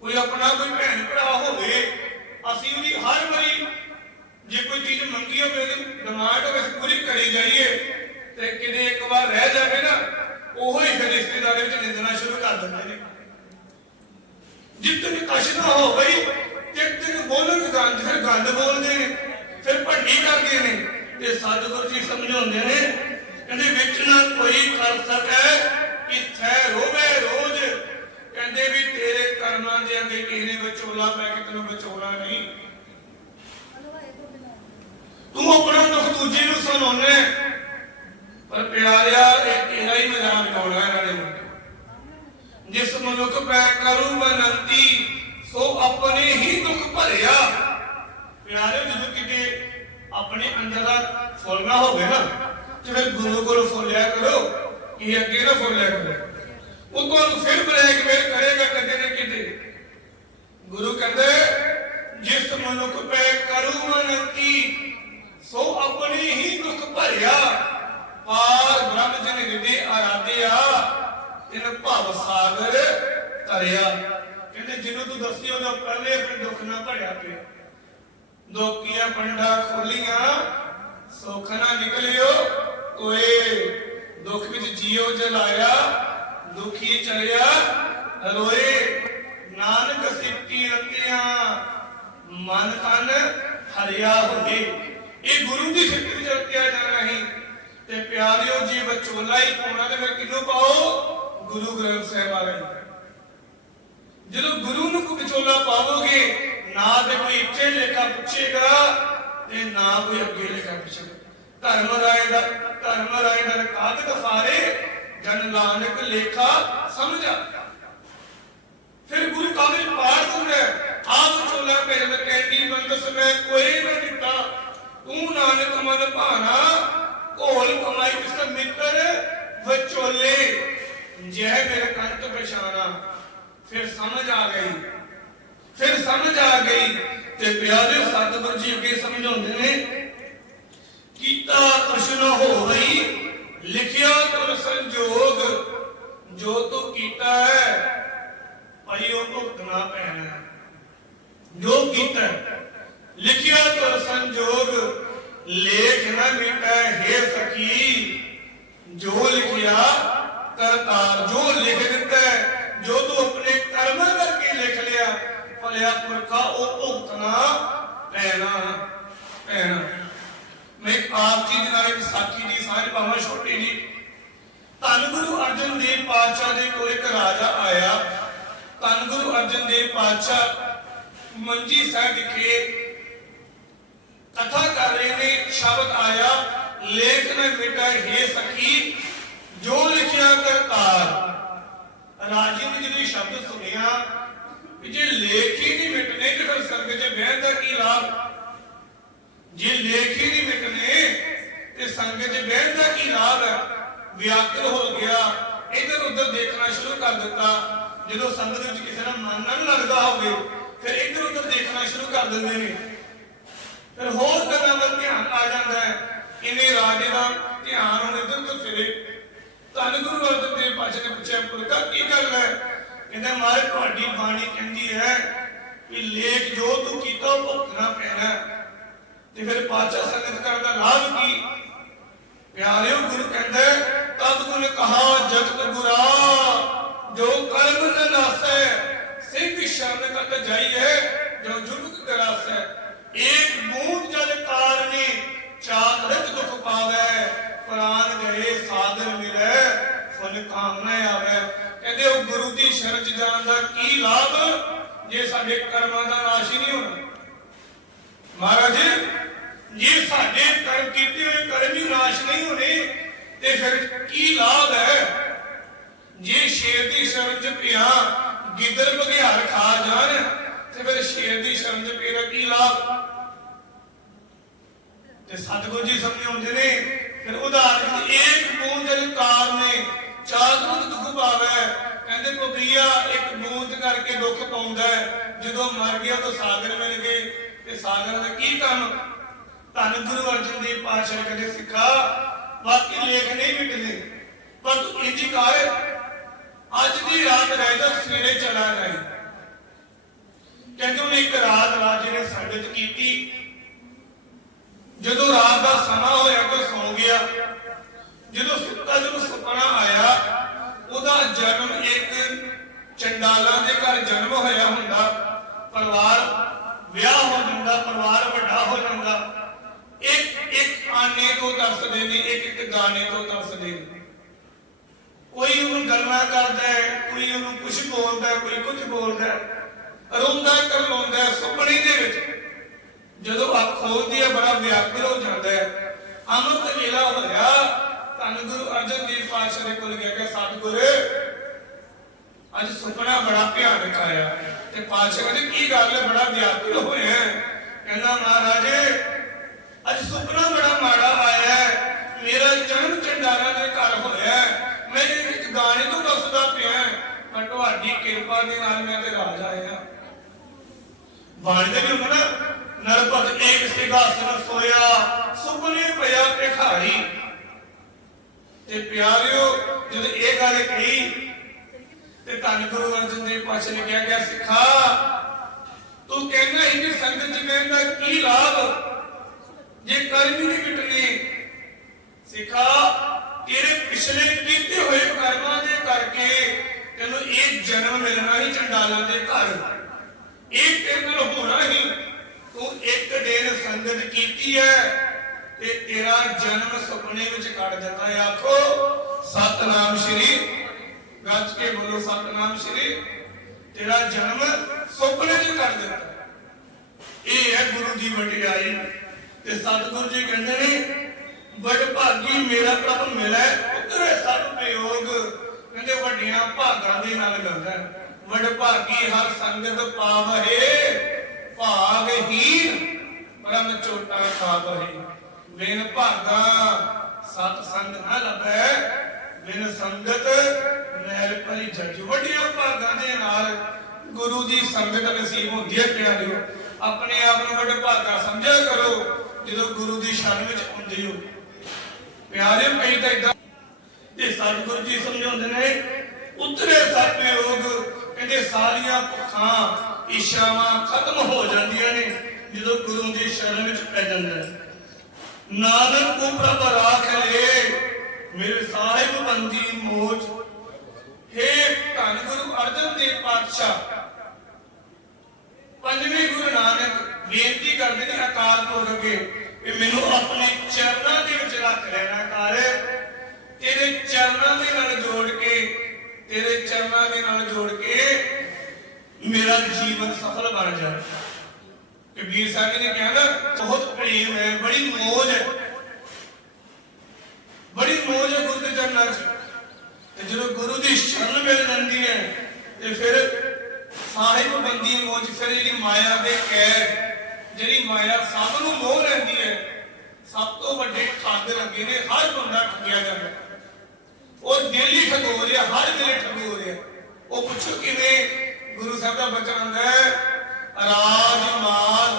Speaker 1: ਕੋਈ ਆਪਣਾ ਕੋਈ ਭੈਣ ਭਰਾ ਹੋਵੇ, ਅਸੀਂ ਉਹਦੀ ਹਰ ਵਾਰੀ ਜੇ ਕੋਈ ਚੀਜ਼ ਮੰਗੀ ਹੋਵੇ, ਉਹਦੀ ਡਿਮਾਂਡ ਹੋਵੇ ਪੂਰੀ ਕਰੀ ਜਾਈਏ, ਤੇ ਕਿਤੇ ਇੱਕ ਵਾਰ ਰਹਿ ਜਾਵੇ ਨਾ, ਉਹੋ ਹੀ ਫਿਰ ਰਿਸ਼ਤੇਦਾਰਾਂ ਵਿੱਚ ਨਿੰਦਣਾ ਸ਼ੁਰੂ ਕਰ ਦਿੰਦੇ ਨੇ। ਜਿੱਤਨ ਕਸ਼ ਨਾ ਹੋ ਗਈ ਤੇ ਤਿੰਨ ਬੋਲਣ ਗੰਦ ਫਿਰ ਗੰਦ ਬੋਲਦੇ ਨੇ। ਫਿਰ ਭੱਡੀ ਕਰਦੇ ਨੇ। ਤੇ ਸਤਿਗੁਰੂ ਜੀ ਸਮਝਾਉਂਦੇ ਨੇ, ਕਹਿੰਦੇ ਵਿੱਚ ਨਾ ਕੋਈ ਕਰ ਸਕੈ ਕਿਥੈ ਰੋਵੇ ਰੋਜ਼। ਕਹਿੰਦੇ ਵੀ ਤੇਰੇ ਕਰਮਾਂ ਦੇ ਅੱਗੇ ਕਿਸੇ ਵਿਚੋਲਾ ਪੈ ਕੇ ਤੈਨੂੰ ਵਿਚੋਲਾ ਨਹੀਂ। ਤੂੰ ਆਪਣਾ ਦੁੱਖ ਦੂਜੇ ਨੂੰ ਸੁਣਾਉਣਾ ਹੈ। ਪਰ ਪਿਆਰਿਆ, ਇਹ ਤੇਰਾ ਹੀ ਮਜ਼ਾਕ ਉਡਾਉਣਾ ਇਹਨਾਂ ਨੇ ਜਿਸ ਮਨੁੱਖ ਪੈ ਕਰੂ ਬਨੰਤੀ, ਸੋ ਆਪਣੇ ਹੀ ਦੁੱਖ ਭਰਿਆ। ਪਿਆਰੇ ਜਦੋਂ ਕਿਤੇ ਆਪਣੇ ਅੰਦਰ ਦਾ ਫੁੱਲਣਾ ਹੋਵੇ ਨਾ, ਤੇ ਫਿਰ ਗੁਰੂ ਕੋਲ ਫੁੱਲਿਆ ਕਰੋ ਇਹ ਅੱਗੇ ਨਾ ਫੁੱਲਿਆ ਕਰੋ। ਉਹ ਤੁਹਾਨੂੰ ਫਿਰ ਬਲੈਕਮੇਲ ਕਰੇਗਾ ਕਦੇ ਨਾ ਕਿਤੇ। ਗੁਰੂ ਕਹਿੰਦੇ, ਜਿਸ ਮਨੁੱਖ ਪੈ ਕਰੂ ਬਨੰਤੀ ਸੋ ਆਪਣੀ ਹੀ ਦੁੱਖ ਭਰਿਆ। ਪਾਰ ਬ੍ਰਹਮ ਜਨ ਹਿਰਦੇ ਆਰਾਧਿਆ, ਤਿਨ ਭਵ ਸਾਗਰ ਤਰਿਆ ਕਹਿੰਦੇ, ਜਿਹਨੂੰ ਤੂੰ ਦੱਸੀ, ਉਹਦਾ ਪਹਿਲੇ ਆਪਣੇ ਦੁੱਖ ਨਾ ਭਰਿਆ ਪਿਆ। ਦੋਕੀਆਂ ਪੰਡਾ ਖੋਲੀਆਂ ਸੁੱਖ ਨਾ ਨਿਕਲਿਓ, ਓਏ, ਦੁੱਖ ਵਿੱਚ ਜੀਉ ਜਲਾਇਆ, ਦੁਖੀ ਚਲਿਆ ਰੋਏ, ਨਾਨਕ ਸਿੱਟੀ ਅੰਤਿਆਂ ਮਨ ਤਨ ਹਰਿਆ ਹੋਏ। ਇਹ ਗੁਰੂ ਦੀ ਸਿੱਖੀ ਵਿੱਚ ਰਤਿਆ ਜਾਣਾ ਹੈ ਤੇ ਪਿਆਰਿਓ, ਜੀ ਵਿਚੋਲਾ ਹੀ ਪਾਉਣਾ ਤੇ ਫਿਰ ਕਿਹਨੂੰ ਪਾਓ? ਗੁਰੂ ਗ੍ਰੰਥ ਸਾਹਿਬ ਵਾਲੇ ਜਦੋਂ ਗੁਰੂ ਨੂੰ ਵਿਚੋਲਾ ਪਾਵੋਗੇ ਨਾ ਤੇ ਕੋਈ ਇੱਥੇ ਲੇਖਾ ਪੁੱਛੇਗਾ ਤੇ ਨਾ ਕੋਈ ਅੱਗੇ ਲੇਖਾ ਪੁੱਛੇਗਾ। ਧਰਮ ਰਾਏ ਦਾ ਧਰਮ ਰਾਏ ਦਾ ਕਾਗਦ ਫਾਰੇ ਜਨ ਨਾਨਕ ਲੇਖਾ ਸਮਝਾ। ਫਿਰ ਗੁਰੂ ਕਾਗਜ਼ ਪਾੜ ਦਿੰਦਾ ਆਪ ਚੋਲਾ ਪਹਿਲ ਕੈਂਡੀ ਬੰਦਸ ਮੈਂ ਕੋਈ ਨਾ ਦਿੱਤਾ। ਤੂੰ ਨਾਨਕ ਮਨ ਭਾਣਾ ਕੋਲ ਕਮਾਈ ਕਿਸ ਮਿੱਤਰ, ਵਿਚੋਲੇ। ਜਹ ਮੇਰੇ ਕੰਤ ਪਛਾਣਾ। ਫਿਰ ਸਮਝ ਆ ਗਈ। ਫਿਰ ਸਮਝ ਆ ਗਈ ਤੇ ਪਿਆਰੇ ਸਤਿਗੁਰੂ ਜੀ ਅੱਗੇ ਸਮਝਾਉਂਦੇ ਨੇ ਕੀਤਾ ਅਰਸ਼ਨ ਹੋ ਲਿਖਿਆ ਤੁਰ ਸੰਜੋਗ, ਜੋ ਤੂੰ ਕੀਤਾ ਹੈ, ਭਾਈ ਉਹ ਭੁਗਤਣਾ ਪੈਣਾ ਜੋ ਕੀਤਾ ਲਿਖਿਆ ਤੁਰ ਸੰਜੋਗ, ਲੇਖ ਨਾ ਮਿਟੈ, ਹੈ ਸਕੀ ਜੋ ਲਿਖਿਆ ਕਰਤਾਰ, ਜੋ ਲਿਖ ਦਿੱਤਾ ਜੋ ਤੂੰ ਆਪਣੇ ਕਰਮਾਂ ਕਰਕੇ ਲਿਖ ਲਿਆ ਭਲਿਆ ਪੁਰਖਾ, ਉਹ ਭੁਗਤਣਾ ਪੈਣਾ ਪੈਣਾ। ਮੈਂ ਆਪ ਜੀ ਦੇ ਨਾਲ ਇੱਕ ਦੀ ਸਾਂਝ ਪਾਵਾਂ, ਛੋਟੀ ਜੀ। ਧੰਨ ਗੁਰੂ ਅਰਜਨ ਦੇਵ ਪਾਤਸ਼ਾਹ ਦੇ ਕੋਲ ਇੱਕ ਰਾਜਾ ਆਇਆ। ਧੰਨ ਗੁਰੂ ਅਰਜਨ ਦੇਵ ਪਾਤਸ਼ਾਹ ਮੰਜੀ ਸਾਹਿਬ ਵਿਖੇ ਕਥਾ ਕਰ ਰਹੇ ਨੇ, ਸ਼ਬਦ ਆਇਆ, ਲੇਖ ਨ ਮਿਟੈ ਹੈ ਸਖੀ, ਜੋ ਲਿਖਿਆ ਕਰਤਾਰ। ਰਾਜੇ ਨੇ ਜਦੋਂ ਸ਼ਬਦ ਸੁਣਿਆ ਕਿ ਜੇ ਲੇਖ ਹੀ ਨਹੀਂ ਮਿਟਨੇ ਤੇ ਫਿਰ ਸੰਗਤ 'ਚ ਬਹਿਣ ਦਾ ਕੀ ਲਾਭ? ਜੇ ਲੇਖ ਹੀ ਨਹੀਂ ਮਿਟਨੇ ਤੇ ਸੰਗਤ 'ਚ ਬਹਿਣ ਦਾ ਕੀ ਲਾਭ ਹੈ? ਵਿਆਕਲ ਹੋ ਗਿਆ, ਇਧਰ ਉਧਰ ਦੇਖਣਾ ਸ਼ੁਰੂ ਕਰ ਦਿੱਤਾ। ਜਦੋਂ ਸੰਗਤ ਵਿੱਚ ਕਿਸੇ ਨਾਲ ਮਨ ਨਾ ਲੱਗਦਾ ਹੋਵੇ, ਫਿਰ ਇਧਰ ਉਧਰ ਦੇਖਣਾ ਸ਼ੁਰੂ ਕਰ ਦਿੰਦੇ ਨੇ। ਫਿਰ ਹੋਰ ਗੱਲਾਂ ਵੱਲ ਧਿਆਨ ਆ ਜਾਂਦਾ ਹੈ। ਇਹਨੇ ਰਾਜੇ ਦਾ ਧਿਆਨ ਹੁਣ ਇਧਰ ਤੋਂ ਫਿਰੇ। ਧੰਨ ਗੁਰੂ ਅਰਜਨ ਦੇਵ ਪਾਤਸ਼ਾਹ ਨੇ ਪੁੱਛਿਆ, ਪੁਰਖਾ, ਕੀ ਗੱਲ ਹੈ? ਕਹਿੰਦਾ ਮਾਰੇ ਤੁਹਾਡੀ ਬਾਣੀ ਕਹਿੰਦੀ ਹੈ ਕਿ ਲੇਖ ਜੋ ਤੂੰ ਕੀਤਾ ਭੁਗਤਣਾ ਪੈਣਾ ਤੇ ਫਿਰ ਪਾਤਸ਼ਾਹ ਸੰਗਤ ਕਰਨ ਦਾ ਲਾਭ ਕੀ? ਪਿਆਰਿਓ, ਗੁਰੂ ਕਹਿੰਦਾ ਤਦ ਗੁਣ ਕਹਾ ਜਗਤ ਗੁਰਾ ਜੋ ਕਰਮ ਨ ਨਾਸੈ, ਸਿੰਘ ਸ਼ਰਨ ਕਤ ਜਾਈਏ ਜੋ ਜੁਲਕ ਕਰਾਸੈ। ਏਕ ਬੂੰਦ ਜਲ ਕਾਰਨੇ ਚਾਤ ਦੁਖ ਪਾਵੈ, ਪ੍ਰਾਨ ਗਏ ਸਾਧਰ ਮਿਲੈ ਫੁਨ ਕਾਮਨਾ ਆਵੈ। ਕਹਿੰਦੇ ਉਹ ਗੁਰੂ ਦੀ ਸ਼ਰਨ ਚ ਜਾਣ ਦਾ ਕੀ ਲਾਭ? ਜੇ ਸਾਡੇ ਕਰਮਾਂ ਦਾ ਨਾਸ਼ ਹੀ ਨਹੀਂ ਹੋਣਾ। ਮਹਾਰਾਜ, ਜੇ ਸਾਡੇ ਕਰਮ ਕੀਤੇ ਹੋਏ ਕਰਮ ਹੀ ਨਾਸ਼ ਨਹੀਂ ਹੋਣੇ, ਤੇ ਫਿਰ ਕੀ ਲਾਭ ਹੈ? ਜੇ ਸ਼ੇਰ ਦੀ ਸ਼ਰਨ ਚ ਪਿਆ ਗਿੱਦੜ ਬਘਿਆੜ ਖਾ ਜਾਣ, ਤੇ ਫਿਰ ਸ਼ੇਰ ਦੀ ਸ਼ਰਨ ਚ ਪਏ ਦਾ ਕੀ ਲਾਭ? ਤੇ ਸਤਿਗੁਰੂ ਜੀ ਸਮਝਾਉਂਦੇ ਨੇ, ਫਿਰ ਉਦਾਹਰਨ ਇੱਕ ਬੂੰਦ ਜਲ ਕਾਰ ਨੇ? ਚਾਰ ਬੂੰਦ ਦੁੱਖ ਕਹਿੰਦੇ ਪਪੀਆ ਇੱਕ ਬੂੰਦ ਕਰਕੇ ਦੁੱਖ ਪਾਉਂਦਾ ਜਦੋਂ ਮਰ ਗਿਆ ਤਾਂ ਸਾਗਰ ਮਿਲ ਗਏ। ਤੇ ਸਾਗਰ ਦਾ ਕੀ ਕੰਮ ਧੰਨ ਗੁਰੂ ਅਰਜਨ ਦੇਵ ਪਾਤਸ਼ਾਹ ਕਹਿੰਦੇ ਸਿੱਖਾ? ਬਾਕੀ ਲੇਖ ਨਹੀਂ ਮਿਟਦੇ। ਪਰ ਤੂੰ ਇੰਜ ਕਰ। ਅੱਜ ਦੀ ਰਾਤ ਰਹਿ ਜਾ, ਸਵੇਰੇ ਚਲਾ ਜਾਈ। ਕਹਿੰਦੇ ਉਹਨੇ ਇੱਕ ਰਾਤ ਰਾਜੇ ਨੇ ਸੰਗਤ ਕੀਤੀ। ਜਦੋਂ ਰਾਤ ਦਾ ਸਮਾਂ ਹੋਇਆ ਕੋਈ ਸੌ ਗਿਆ। ਜਦੋਂ ਸੁੱਤਾ ਜਦੋਂ ਸੁਪਨਾ ਆਇਆ ਉਹਦਾ ਜਨਮ ਇੱਕ ਚੰਡਾਲਾਂ ਦੇ ਘਰ ਜਨਮ ਹੋਇਆ ਹੁੰਦਾ। ਪਰਿਵਾਰ ਵਿਆਹ ਹੋ ਜਾਂਦਾ ਪਰਿਵਾਰ ਵੱਡਾ ਹੋ ਜਾਂਦਾ। ਇੱਕ ਇੱਕ ਆਨੇ ਤੋਂ ਦੱਸਦੇ ਨੇ ਇੱਕ ਇੱਕ ਗਾਣੇ ਤੋਂ ਦੱਸਦੇ ਨੇ। ਕੋਈ ਉਹਨੂੰ ਗੱਲਾਂ ਕਰਦਾ ਹੈ ਕੋਈ ਉਹਨੂੰ ਕੁਝ ਬੋਲਦਾ ਹੈ, ਕੋਈ ਕੁਝ ਬੋਲਦਾ ਹੈ। ਰੋਂਦਾ ਕਰਲਾਉਂਦਾ ਸੁਪਨੇ ਦੇ ਵਿੱਚ। ਜਦੋਂ ਅੱਖ ਖੋਲਦੀ ਹੈ ਬੜਾ ਵਿਆਕੁਲ ਹੋ ਜਾਂਦਾ ਹੈ। ਅੰਮ੍ਰਿਤ ਵੇਲਾ ਹੋਇਆ ਧੰਨ ਗੁਰੂ ਅਰਜਨ ਦੇਵ ਪਾਤਸ਼ਾਹ ਦੇ ਕੋਲ ਗਿਆ ਕਿ ਸਤਿਗੁਰ। ਅੱਜ ਸੁਪਨਾ ਬੜਾ ਭਿਆਨਕ ਆਇਆ ਤੇ ਪਾਤਸ਼ਾਹ ਕਹਿੰਦੇ, ਕੀ ਗੱਲ ਹੈ? ਬੜਾ ਵਿਆਕੁਲ ਹੋਇਆ ਕਹਿੰਦਾ, ਮਹਾਰਾਜ, ਅੱਜ ਸੁਪਨਾ ਬੜਾ ਮਾੜਾ ਆਇਆ ਮੇਰਾ ਜਨਮ ਚੰਡਾਲਾ ਦੇ ਘਰ ਹੋਇਆ ਮੈਂ ਇੱਕ ਗਾਣੇ ਤੋਂ ਦੱਸਦਾ ਪਿਆ ਪਰ ਤੁਹਾਡੀ ਕਿਰਪਾ ਦੇ ਨਾਲ ਮੈਂ ਤੇ ਰਾਜ ਆਇਆ ਬਾਣੀ ਦੇ ਵੀ ਹੁੰਦਾ ਨਰਪਤ ਏਕ ਸਿੰਘਾਸਨ ਸੋਇਆ, ਸੁਪਨੇ ਪਿਆ ਭਿਖਾਰੀ। ਤੇ ਪਿਆਰਿਓ, ਜਦ ਇਹ ਗੱਲ ਕਹੀ, ਤੇ ਧੰਨ ਗੁਰੂ ਅਰਜਨ ਦੇਵ ਪਾਤਸ਼ਾਹ ਨੇ ਕਿਹਾ ਗਿਆ, ਸਿੱਖਾ, ਤੂੰ ਕਹਿੰਦਾ ਹੀ ਕਿ ਸੰਗਤ ਚ ਬਹਿਣ ਦਾ ਕੀ ਲਾਭ? ਜੇ ਕਰਮ ਨਹੀਂ ਮਿਟਨੇ ਸਿੱਖਾ, ਤੇਰੇ ਪਿਛਲੇ ਕੀਤੇ ਹੋਏ ਕਰਮਾਂ ਦੇ ਕਰਕੇ ਤੈਨੂੰ ਇਹ ਜਨਮ ਮਿਲਣਾ ਹੀ ਚੰਡਾਲਾਂ ਦੇ ਘਰ। ਇਹ ਤੇਰੇ ਨਾਲ ਹੋਣਾ ਹੀ ਤੂੰ ਇੱਕ ਦਿਨ ਸੰਗਤ ਕੀਤੀ ਹੈ ਤੇ ਤੇਰਾ ਜਨਮ ਸੁਪਨੇ ਵਿੱਚ ਕੱਢ ਦਿੱਤਾ ਹੈ। ਆਖੋ, ਸਤਨਾਮ ਸ਼੍ਰੀ ਗੱਜ ਕੇ ਬੋਲੋ ਸਤਨਾਮ ਸ਼੍ਰੀ। ਤੇਰਾ ਜਨਮ ਸੁਪਨੇ 'ਚ ਕਰ ਦਿੱਤਾ ਇਹ ਹੈ ਗੁਰੂ ਦੀ ਵਡਿਆਈ। ਤੇ ਸਤਿਗੁਰੂ ਜੀ ਕਹਿੰਦੇ ਨੇ ਬੜ ਭਾਗੀ ਮੇਰਾ ਪ੍ਰਭ ਮਿਲੈ, ਉਤਰੇ ਸਭ ਪ੍ਰਯੋਗ। ਕਹਿੰਦੇ, ਵੱਡੀਆਂ ਭਾਗਾਂ ਦੇ ਨਾਲ ਕਰਦਾ ਵਡ ਭਾਗੀ ਹਰ ਸੰਗਤ ਪਾਵਹਿ ਭਾਗਹੀਨ ਪਰਮ ਚੋਟਾ ਖਾਵਹਿ ਬਿਨ ਭਾਗਾ ਸਤ ਸੰਗ ਨਾ ਲਭੈ, ਬਿਨ ਸੰਗਤ ਮੈਲ ਭਰੀ ਜਜ ਵੱਡੀਆਂ ਭਾਗਾਂ ਦੇ ਨਾਲ ਗੁਰੂ ਦੀ ਸੰਗਤ ਨਸੀਬ ਹੁੰਦੀ ਹੈ ਪਿਆਰਿਓ ਆਪਣੇ ਆਪ ਨੂੰ ਵੱਡੇ ਭਾਗਾ ਸਮਝਿਆ ਕਰੋ, ਜਦੋਂ ਗੁਰੂ ਦੀ ਸ਼ਰਨ ਵਿੱਚ ਆਉਂਦੇ ਹੋ। ਪਿਆਰੇ ਕਈ ਤਾਂ ਇਦਾਂ ਤੇ ਸਤਿਗੁਰੂ ਜੀ ਸਮਝਾਉਂਦੇ ਨੇ, ਉਤਰੇ ਸਤਿ ਯੋਗ ਕਹਿੰਦੇ ਸਾਰੀਆਂ ਭੁੱਖਾਂ ਇਸ਼ਾਵਾਂ ਖਤਮ ਹੋ ਜਾਂਦੀਆਂ ਨੇ, ਜਦੋਂ ਗੁਰੂ ਦੀ ਸ਼ਰਨ ਵਿੱਚ ਪੈ ਜਾਂਦਾ ਹੈ ਨਾਨਕ ਕੋ ਪ੍ਰਭ ਰਾਖ ਲੈ, ਮੇਰੇ ਸਾਹਿਬ ਬੰਦੀ ਮੋਚ। ਹੈ ਧੰਨ ਗੁਰੂ ਅਰਜਨ ਦੇਵ ਪਾਤਸ਼ਾਹ, ਪੰਜਵੇਂ ਗੁਰੂ ਨਾਨਕ ਬੇਨਤੀ ਕਰਦੇ ਨੇ ਅਕਾਲ ਪੁਰਖ ਅੱਗੇ ਕਿ ਮੈਨੂੰ ਆਪਣੇ ਚਰਨਾਂ ਦੇ ਵਿੱਚ ਰੱਖ ਲੈਣਾ ਕਰ। ਤੇਰੇ ਚਰਨਾਂ ਦੇ ਨਾਲ ਜੋੜ ਕੇ, ਤੇਰੇ ਚਰਨਾਂ ਦੇ ਨਾਲ ਜੋੜ ਕੇ ਮੇਰਾ ਜੀਵਨ ਸਫਲ ਬਣ ਜਾਏ ਕਬੀਰ ਸਾਹਿਬ ਨੇ ਕਿਹਾ ਨਾ ਬਹੁਤ ਪ੍ਰੇਮ ਹੈ ਬੜੀ ਮੋਜ ਹੈ ਬੜੀ ਮੋਜ ਹੈ ਗੁਰੂ ਦੇ ਚਰਨਾਂ 'ਚ ਤੇ ਜਦੋਂ ਗੁਰੂ ਦੀ ਸ਼ਰਨ ਮਿਲ ਜਾਂਦੀ ਹੈ ਤੇ ਫਿਰ ਸਾਹਿਬ ਬੰਦੀ ਮੋਜ ਫਿਰ ਜਿਹੜੀ ਮਾਇਆ ਦੇ ਕੈਦ ਜਿਹੜੀ ਮਾਇਆ ਸਭ ਨੂੰ ਮੋਹ ਲੈਂਦੀ ਹੈ ਸਭ ਤੋਂ ਵੱਡੇ ਠੱਗ ਲੱਗੇ ਨੇ ਹਰ ਬੰਦਾ ਠੱਗਿਆ ਜਾਂਦਾ ਉਹ ਦਿਲ ਹੀ ਠਗੋ ਰਿਹਾ ਹਰ ਵੇਲੇ ਠਗੋ ਰਿਹਾ ਉਹ ਪੁੱਛੋ ਕਿਵੇਂ ਗੁਰੂ ਸਾਹਿਬ ਦਾ ਬਚਨ ਆਉਂਦਾ ਹੈ ਰਾਜ ਮਾਲ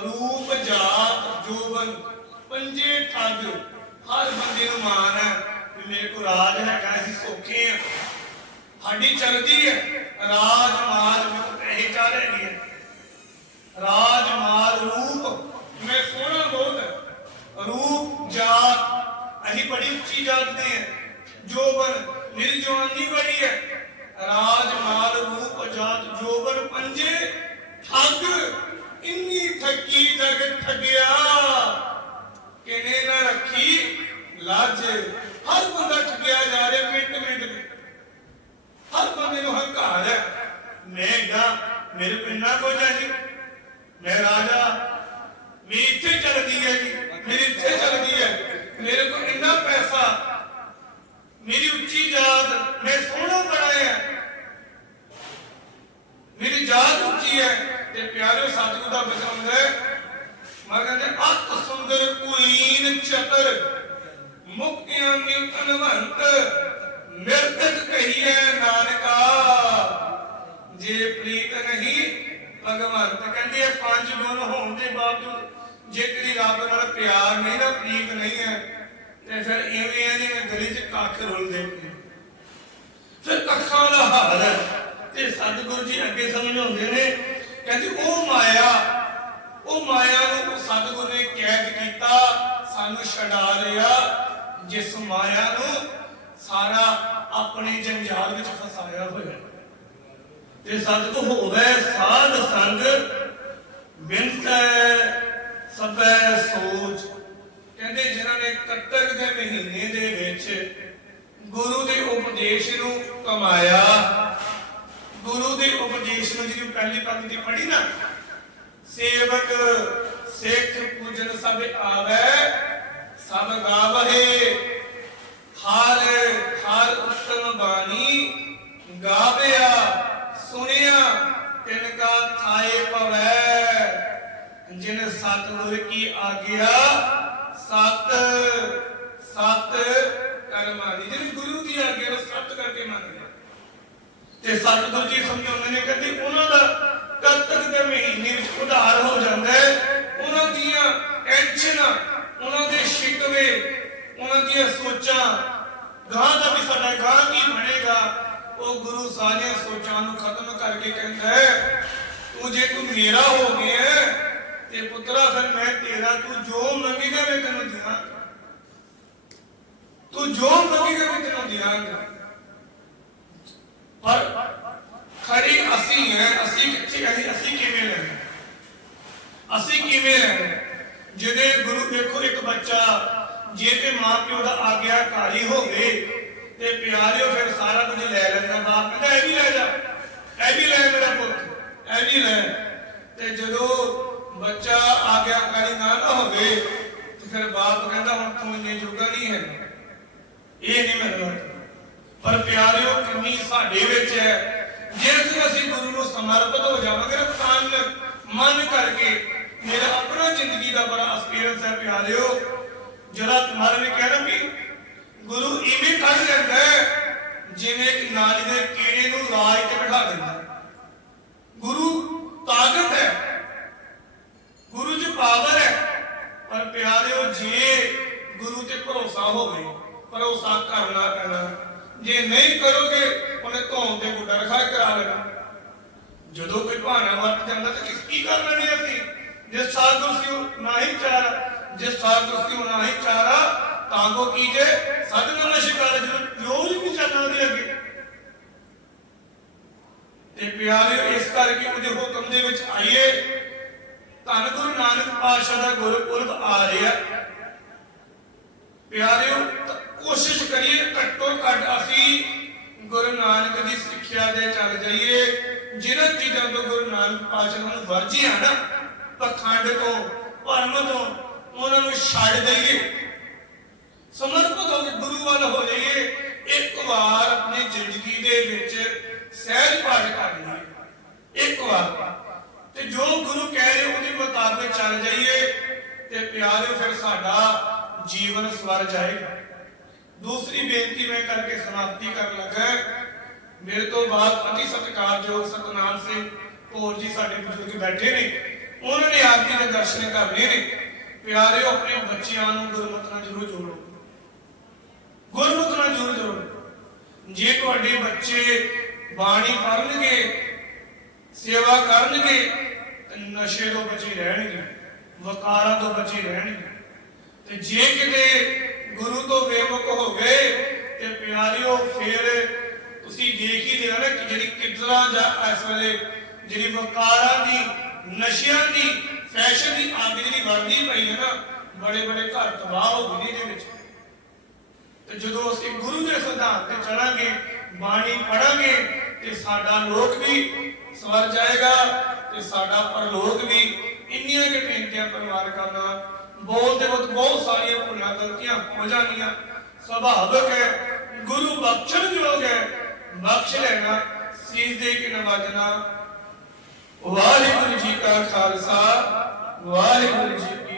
Speaker 1: ਰੂਪ ਜਾਤ ਜੋਬਨ ਪੰਜੇ ਠੱਗ ਹਰ ਬੰਦੇ ਨੂੰ ਮਾਣ ਹੈ ਵੀ ਮੇਰੇ ਕੋਲ ਰਾਜ ਹੈਗਾ ਅਸੀਂ ਸੌਖੇ ਆ ਸਾਡੀ ਚੱਲਦੀ ਹੈ ਰਾਜ ਮਾਲ ਵਿੱਚ ਪੈਸੇ ਚਾਹ ਰਹੇ ਨੇ ਰਾਜ ਮਾਲ ਰੂਪ ਮੈਂ ਸੋਹਣਾ ਬਹੁਤ ਹੈ ਰੂਪ ਜਾਤ ਅਸੀਂ ਬੜੀ ਉੱਚੀ ਜਾਤ ਦੇ ਹਾਂ ਜੋਬਨ ਮੇਰੀ ਜਵਾਨੀ ਬੜੀ ਹੈ ਰਾਜ ਮਾਲ ਰੂਪ ਜਾਤ ਜੋਬਨ ਪੰਜੇ ਠੱਗ ਇੰਨੀ ਠੱਗੀ ਜਗ ਠੱਗਿਆ ਕਿਨੇ ਨਾ ਰੱਖੀ ਲਾਜ ਹਰ ਬੰਦਾ ਠੱਗਿਆ ਜਾ ਰਿਹਾ ਮਿੰਟ ਮਿੰਟ ਵਿੱਚ ਹਰ ਬੰਦੇ ਨੂੰ ਹੰਕਾਰ ਹੈ ਮੈਂ ਗਾ ਮੇਰੇ ਪਿੰਨਾ ਕੋ ਜਾਣੀ ਮੈਂ ਰਾਜਾ ਮੇਰੀ ਇੱਥੇ ਚੱਲਦੀ ਹੈ ਜੀ ਮੇਰੀ ਇੱਥੇ ਚੱਲਦੀ ਹੈ ਮੇਰੇ ਕੋਲ ਇੰਨਾ ਪੈਸਾ ਮੇਰੀ ਉੱਚੀ ਜਾਤ ਮੈਂ ਸੋਹਣਾ ਬੜਾ ਹੈ ਮੇਰੀ ਜਾਤ ਉੱਚੀ ਹੈ ਤੇ ਪਿਆਰਿਓ ਸਤਿਗੁਰੂ ਦਾ ਬਚਨ ਹੁੰਦਾ ਹੈ ਮੈਂ ਕਹਿੰਦੇ ਅਤ ਸੁੰਦਰ ਕੁਲੀਨ ਚਤਰ ਮੁਕਤਿਆਂ ਨਿਤ ਅਨਵੰਤ ਨਿਰਤਕ ਕਹੀਏ ਨਾਨਕਾ ਜੇ ਪ੍ਰੀਤ ਨਹੀਂ ਭਗਵੰਤ ਕਹਿੰਦੇ ਇਹ ਪੰਜ ਗੁਣ ਹੋਣ ਦੇ ਬਾਵਜੂਦ ਜੇ ਤੇਰੀ ਰੱਬ ਨਾਲ ਪਿਆਰ ਨਹੀਂ ਨਾ ਪ੍ਰੀਤ ਨਹੀਂ ਹੈ ਤੇ ਫਿਰ ਐਵੇਂ ਆ ਜਿਵੇਂ ਗਲੀ 'ਚ ਕੱਖ ਰੁਲਦੇ ਪਏ ਫਿਰ ਕੱਖਾਂ ਦਾ ਹਾਲ ਹੈ ਤੇ ਸਤਿਗੁਰੂ ਜੀ ਅੱਗੇ ਸਮਝਾਉਂਦੇ ਨੇ, ਕਹਿੰਦੇ ਉਹ ਮਾਇਆ ਉਹ ਮਾਇਆ ਨੂੰ ਸਤਿਗੁਰੂ ਨੇ ਕੈਦ ਕੀਤਾ, ਸਾਨੂੰ ਛਡਾ ਲਿਆ ਜਿਸ ਮਾਇਆ ਨੂੰ ਸਾਰਾ ਆਪਣੇ ਜੰਜਾਲ ਵਿੱਚ ਫਸਾਇਆ ਹੋਇਆ। ਤੇ ਸਤਿਗੁਰ ਹੋਵੇ ਸਾਧ ਸੰਗ, ਬਿਨਤੈ ਸਭੈ ਸੋਚ ਕਹਿੰਦੇ ਜਿਨ੍ਹਾਂ ਨੇ ਕੱਤਕ ਦੇ ਮਹੀਨੇ ਦੇ ਵਿੱਚ ਗੁਰੂ ਦੇ ਉਪਦੇਸ਼ ਨੂੰ ਕਮਾਇਆ ਗੁਰੂ ਦੇ ਉਪਦੇਸ਼ ਨੂੰ ਜਿਹੜੀ ਪਹਿਲੀ ਪੰਕਤੀ ਪੜ੍ਹੀ ਨਾ, ਸੇਵਕ ਸਿੱਖ ਪੂਜਨ ਸਭ ਆਵੇ, ਸਭ ਗਾਵਹਿ, ਹਰ ਹਰ ਉਤਮ ਬਾਣੀ ਗਾਵਿਆ, ਸੁਣਿਆ, ਤਿਨ ਕਾ ਥਾਏ ਪਵੈ ਜਿਨ ਸਤਿਗੁਰ ਕੀ ਆਗਿਆ, ਸਤ ਸਤ ਕਰਮਾਨੀ ਜਿਨ ਗੁਰੂ ਦੀ ਆਗਿਆ ਨੂੰ ਸਤ ਕਰਕੇ ਮੰਨ ਤੇ ਸਤਿਗੁਰੂ ਜੀ ਸਮਝਾਉਂਦੇ ਨੇ ਕਹਿੰਦੇ ਉਹਨਾਂ ਦਾ ਕੱਤਕ ਦੇ ਮਹੀਨੇ ਵਿੱਚ ਉਧਾਰ ਹੋ ਜਾਂਦਾ ਹੈ। ਉਹਨਾਂ ਦੀਆਂ ਟੈਨਸ਼ਨਾਂ ਉਹਨਾਂ ਦੇ ਸ਼ਿਕਵੇ, ਉਹਨਾਂ ਦੀਆਂ ਸੋਚਾਂ ਗਾਂ ਦਾ ਵੀ ਸਾਡਾ ਗਾਂ ਕੀ ਬਣੇਗਾ, ਉਹ ਗੁਰੂ ਸਾਰੀਆਂ ਸੋਚਾਂ ਨੂੰ ਖਤਮ ਕਰਕੇ ਕਹਿੰਦਾ ਹੈ, ਤੂੰ ਜੇ ਤੂੰ ਮੇਰਾ ਹੋ ਗਿਆ ਤੇ ਪੁੱਤਰਾ, ਫਿਰ ਮੈਂ ਤੇਰਾ, ਤੂੰ ਜੋ ਮੰਗੇਗਾ ਮੈਂ ਤੈਨੂੰ ਦਿਆਂਗਾ ਤੂੰ ਜੋ ਮੰਗੇਗਾ ਮੈਂ ਤੈਨੂੰ ਦਿਆਂਗਾ। ਪਰ ਖੜੀ ਅਸੀਂ ਹੈ, ਅਸੀਂ ਕਿੱਥੇ ਅਸੀਂ ਅਸੀਂ ਕਿਵੇਂ ਰਹਿਣਾ ਅਸੀਂ ਕਿਵੇਂ ਰਹਿਣਾ ਜਿਹਦੇ ਗੁਰੂ ਦੇਖੋ, ਇੱਕ ਬੱਚਾ, ਜੇ ਤੇ ਮਾਂ ਪਿਓ ਦਾ ਆਗਿਆਕਾਰੀ ਹੋਵੇ ਤੇ ਪਿਆਰਿਓ ਫਿਰ ਸਾਰਾ ਕੁਝ ਲੈ ਲੈਂਦਾ, ਬਾਪ ਕਹਿੰਦਾ, ਇਹ ਵੀ ਲੈ ਜਾ, ਇਹ ਵੀ ਲੈ ਮੇਰਾ ਪੁੱਤ, ਇਹ ਵੀ ਲੈ। ਤੇ ਜਦੋਂ ਬੱਚਾ ਆਗਿਆਕਾਰੀ ਨਾ ਨਾ ਹੋਵੇ, ਤੇ ਫਿਰ ਬਾਪ ਕਹਿੰਦਾ, ਹੁਣ ਤੂੰ ਇੰਨੇ ਜੋਗਾ ਨਹੀਂ ਹੈ। ਇਹ ਨਹੀਂ ਮੈਨੂੰ ਪਰ ਪਿਆਰਿਓ ਕਮੀ ਸਾਡੇ ਵਿੱਚ ਹੈ। ਜੇ ਅਸੀਂ ਗੁਰੂ ਨੂੰ ਸਮਰਪਿਤ ਹੋ ਜਾਵਾਂਗੇ। ਤਨ ਮਨ ਕਰਕੇ ਮੇਰਾ ਆਪਣਾ ਜ਼ਿੰਦਗੀ ਦਾ ਬੜਾ ਐਕਸਪੀਰੀਅੰਸ ਹੈ, ਪਿਆਰਿਓ। ਜਿਹੜਾ ਤੁਹਾਰੇ ਨੇ ਕਹਿਣਾ ਵੀ ਗੁਰੂ ਇਵੇਂ ਕਰ ਲੈਂਦਾ ਜਿਵੇਂ ਇੱਕ ਨਾਲੀ ਦੇ ਕੀੜੇ ਨੂੰ ਰਾਜ ਤੇ ਬਿਠਾ ਦਿੰਦਾ ਗੁਰੂ ਤਾਕਤ ਹੈ, ਗੁਰੂ ਚ ਪਾਵਰ ਹੈ, ਪਰ ਪਿਆਰਿਓ, ਜੇ ਗੁਰੂ ਤੇ ਭਰੋਸਾ ਹੋਵੇ, ਭਰੋਸਾ ਕਰਨਾ ਪੈਣਾ। ਜੇ ਨਹੀਂ ਕਰੋਗੇ, ਉਹਨੇ ਧੌਣ ਤੇ ਗੁੱਡਾ ਰਖਾ ਕਰਾ ਲੈਣਾ। ਜਦੋਂ ਕੋਈ ਬਹਾਨਾ ਵਰਤ ਜਾਂਦਾ ਤਾਂ ਕਿਸ ਕੀ ਕਰ ਲੈਣੀ ਅਸੀਂ? ਜਿਸ ਸਾਧ ਤੁਸੀਂ ਨਹੀਂ ਚਾਰਾ ਜਿਸ ਸਾਧ ਤੁਸੀਂ ਨਹੀਂ ਚਾਰਾ, ਤਾਂ ਕੋ ਕੀਜੇ ਸਦ ਨੂੰ ਨਸ਼ਕਾਰ ਜੋ ਰੋਜ਼ ਵੀ ਚੱਲਣਾ ਦੇ ਅੱਗੇ। ਤੇ ਪਿਆਰਿਓ, ਇਸ ਕਰਕੇ ਉਹਦੇ ਹੁਕਮ ਦੇ ਵਿੱਚ ਆਈਏ। ਧੰਨ ਗੁਰੂ ਨਾਨਕ ਪਾਤਸ਼ਾਹ ਦਾ ਗੁਰਪੁਰਬ ਆ ਰਿਹਾ। ਪਿਆਰਿਓ ਕੋਸ਼ਿਸ਼ ਕਰੀਏ ਘੱਟੋ ਘੱਟ ਅਸੀਂ ਗੁਰੂ ਨਾਨਕ ਦੀ ਸਿੱਖਿਆ ਦੇ ਚੱਲ ਜਾਈਏ। ਜਿਨ੍ਹਾਂ ਚੀਜ਼ਾਂ ਤੋਂ ਗੁਰੂ ਨਾਨਕ ਪਾਤਸ਼ਾਹ ਨੂੰ ਵਰਜੀ ਆ ਪਖੰਡ ਤੋਂ, ਭਰਮ ਤੋਂ, ਉਹਨਾਂ ਨੂੰ ਛੱਡ ਦਈਏ। ਸਮਰਪਿਤ ਹੋ ਕੇ ਗੁਰੂ ਵੱਲ ਹੋ ਜਾਈਏ, ਇੱਕ ਵਾਰ ਆਪਣੀ ਜ਼ਿੰਦਗੀ ਦੇ ਵਿੱਚ ਸਹਿਜ ਪਾਠ ਕਰ ਲਈਏ। ਇੱਕ ਵਾਰ। ਤੇ ਜੋ ਗੁਰੂ ਕਹਿ ਰਹੇ ਉਹਦੇ ਮੁਤਾਬਕ ਚੱਲ ਜਾਈਏ, ਤੇ ਪਿਆਰੇ ਫਿਰ ਸਾਡਾ ਜੀਵਨ ਸਵਰ ਜਾਏਗਾ। ਦੂਸਰੀ ਬੇਨਤੀ ਮੈਂ ਕਰਕੇ ਸਮਾਪਤੀ ਕਰਨ ਲੱਗਾ ਮੇਰੇ ਤੋਂ ਬਾਅਦ ਅਤੀ ਸਤਿਕਾਰਯੋਗ ਸਤਨਾਮ ਸਿੰਘ ਭੋਰ ਜੀ ਸਾਡੇ ਬਜ਼ੁਰਗ ਬੈਠੇ ਨੇ। ਉਹਨਾਂ ਨੇ ਆਪ ਜੀ ਦੇ ਦਰਸ਼ਨ ਕਰਨੇ ਨੇ। ਪਿਆਰਿਓ, ਆਪਣੇ ਬੱਚਿਆਂ ਨੂੰ ਗੁਰਮਤਿ ਨਾਲ ਜ਼ਰੂਰ ਜੋੜੋ। ਗੁਰਮਤਿ ਨਾਲ ਜ਼ਰੂਰ ਜੋੜੋ। ਜੇ ਤੁਹਾਡੇ ਬੱਚੇ ਬਾਣੀ ਪੜ੍ਹਨਗੇ, ਸੇਵਾ ਕਰਨਗੇ, ਤੇ ਨਸ਼ੇ ਤੋਂ ਬਚੇ ਰਹਿਣਗੇ, ਵਕਾਰਾਂ ਤੋਂ ਬਚੇ ਰਹਿਣਗੇ। ਤੇ ਜੇ ਕਿਤੇ ਗੁਰੂ ਤੋਂ ਬੇਮੁਖ ਹੋ ਗਏ ਤੇ ਪਿਆਰਿਓ, ਫਿਰ ਤੁਸੀਂ ਦੇਖ ਹੀ ਲਿਆ ਨਾ ਕਿ ਜਿਹੜੀ ਕਿਦਰਾ ਜਾਂ ਇਸ ਵੇਲੇ ਜਿਹੜੀ ਵਕਾਰਾਂ ਦੀ, ਨਸ਼ਿਆਂ ਦੀ ਫੈਸ਼ਨ ਦੀ ਅੱਗ ਜਿਹੜੀ ਵਰਦੀ ਪਈ ਹੈ ਨਾ, ਬੜੇ ਬੜੇ ਘਰ ਤਬਾਹ ਹੋ ਗਏ ਨੇ ਇਹਦੇ ਵਿੱਚ। ਤੇ ਜਦੋਂ ਅਸੀਂ ਗੁਰੂ ਦੇ ਸਿਧਾਂਤ ਤੇ ਚੱਲਾਂਗੇ ਬਾਣੀ ਪੜਾਂਗੇ, ਤੇ ਸਾਡਾ ਲੋਕ ਵੀ ਸਵਰ ਜਾਏਗਾ ਤੇ ਸਾਡਾ ਪਰਲੋਕ ਵੀ ਇੰਨੀਆਂ ਕਿ ਬੇਨਤੀਆਂ ਪਰਿਵਾਰਕਾਂ ਨਾਲ ਬੋਲਦੇ ਵਕਤ ਬਹੁਤ ਸਾਰੀਆਂ ਭੁੱਲਾਂ ਗਲਤੀਆਂ ਹੋ ਜਾਂਦੀਆਂ। ਸੁਭਾਵਿਕ ਹੈ, ਗੁਰੂ ਬਖਸ਼ਣ ਯੋਗ ਹੈ, ਬਖਸ਼ ਲੈਣਾ, ਸੀਸ ਦੇ ਕੇ ਨਵਾਜਣਾ ਵਾਹਿਗੁਰੂ ਜੀ ਕਾ ਖਾਲਸਾ, ਵਾਹਿਗੁਰੂ ਜੀ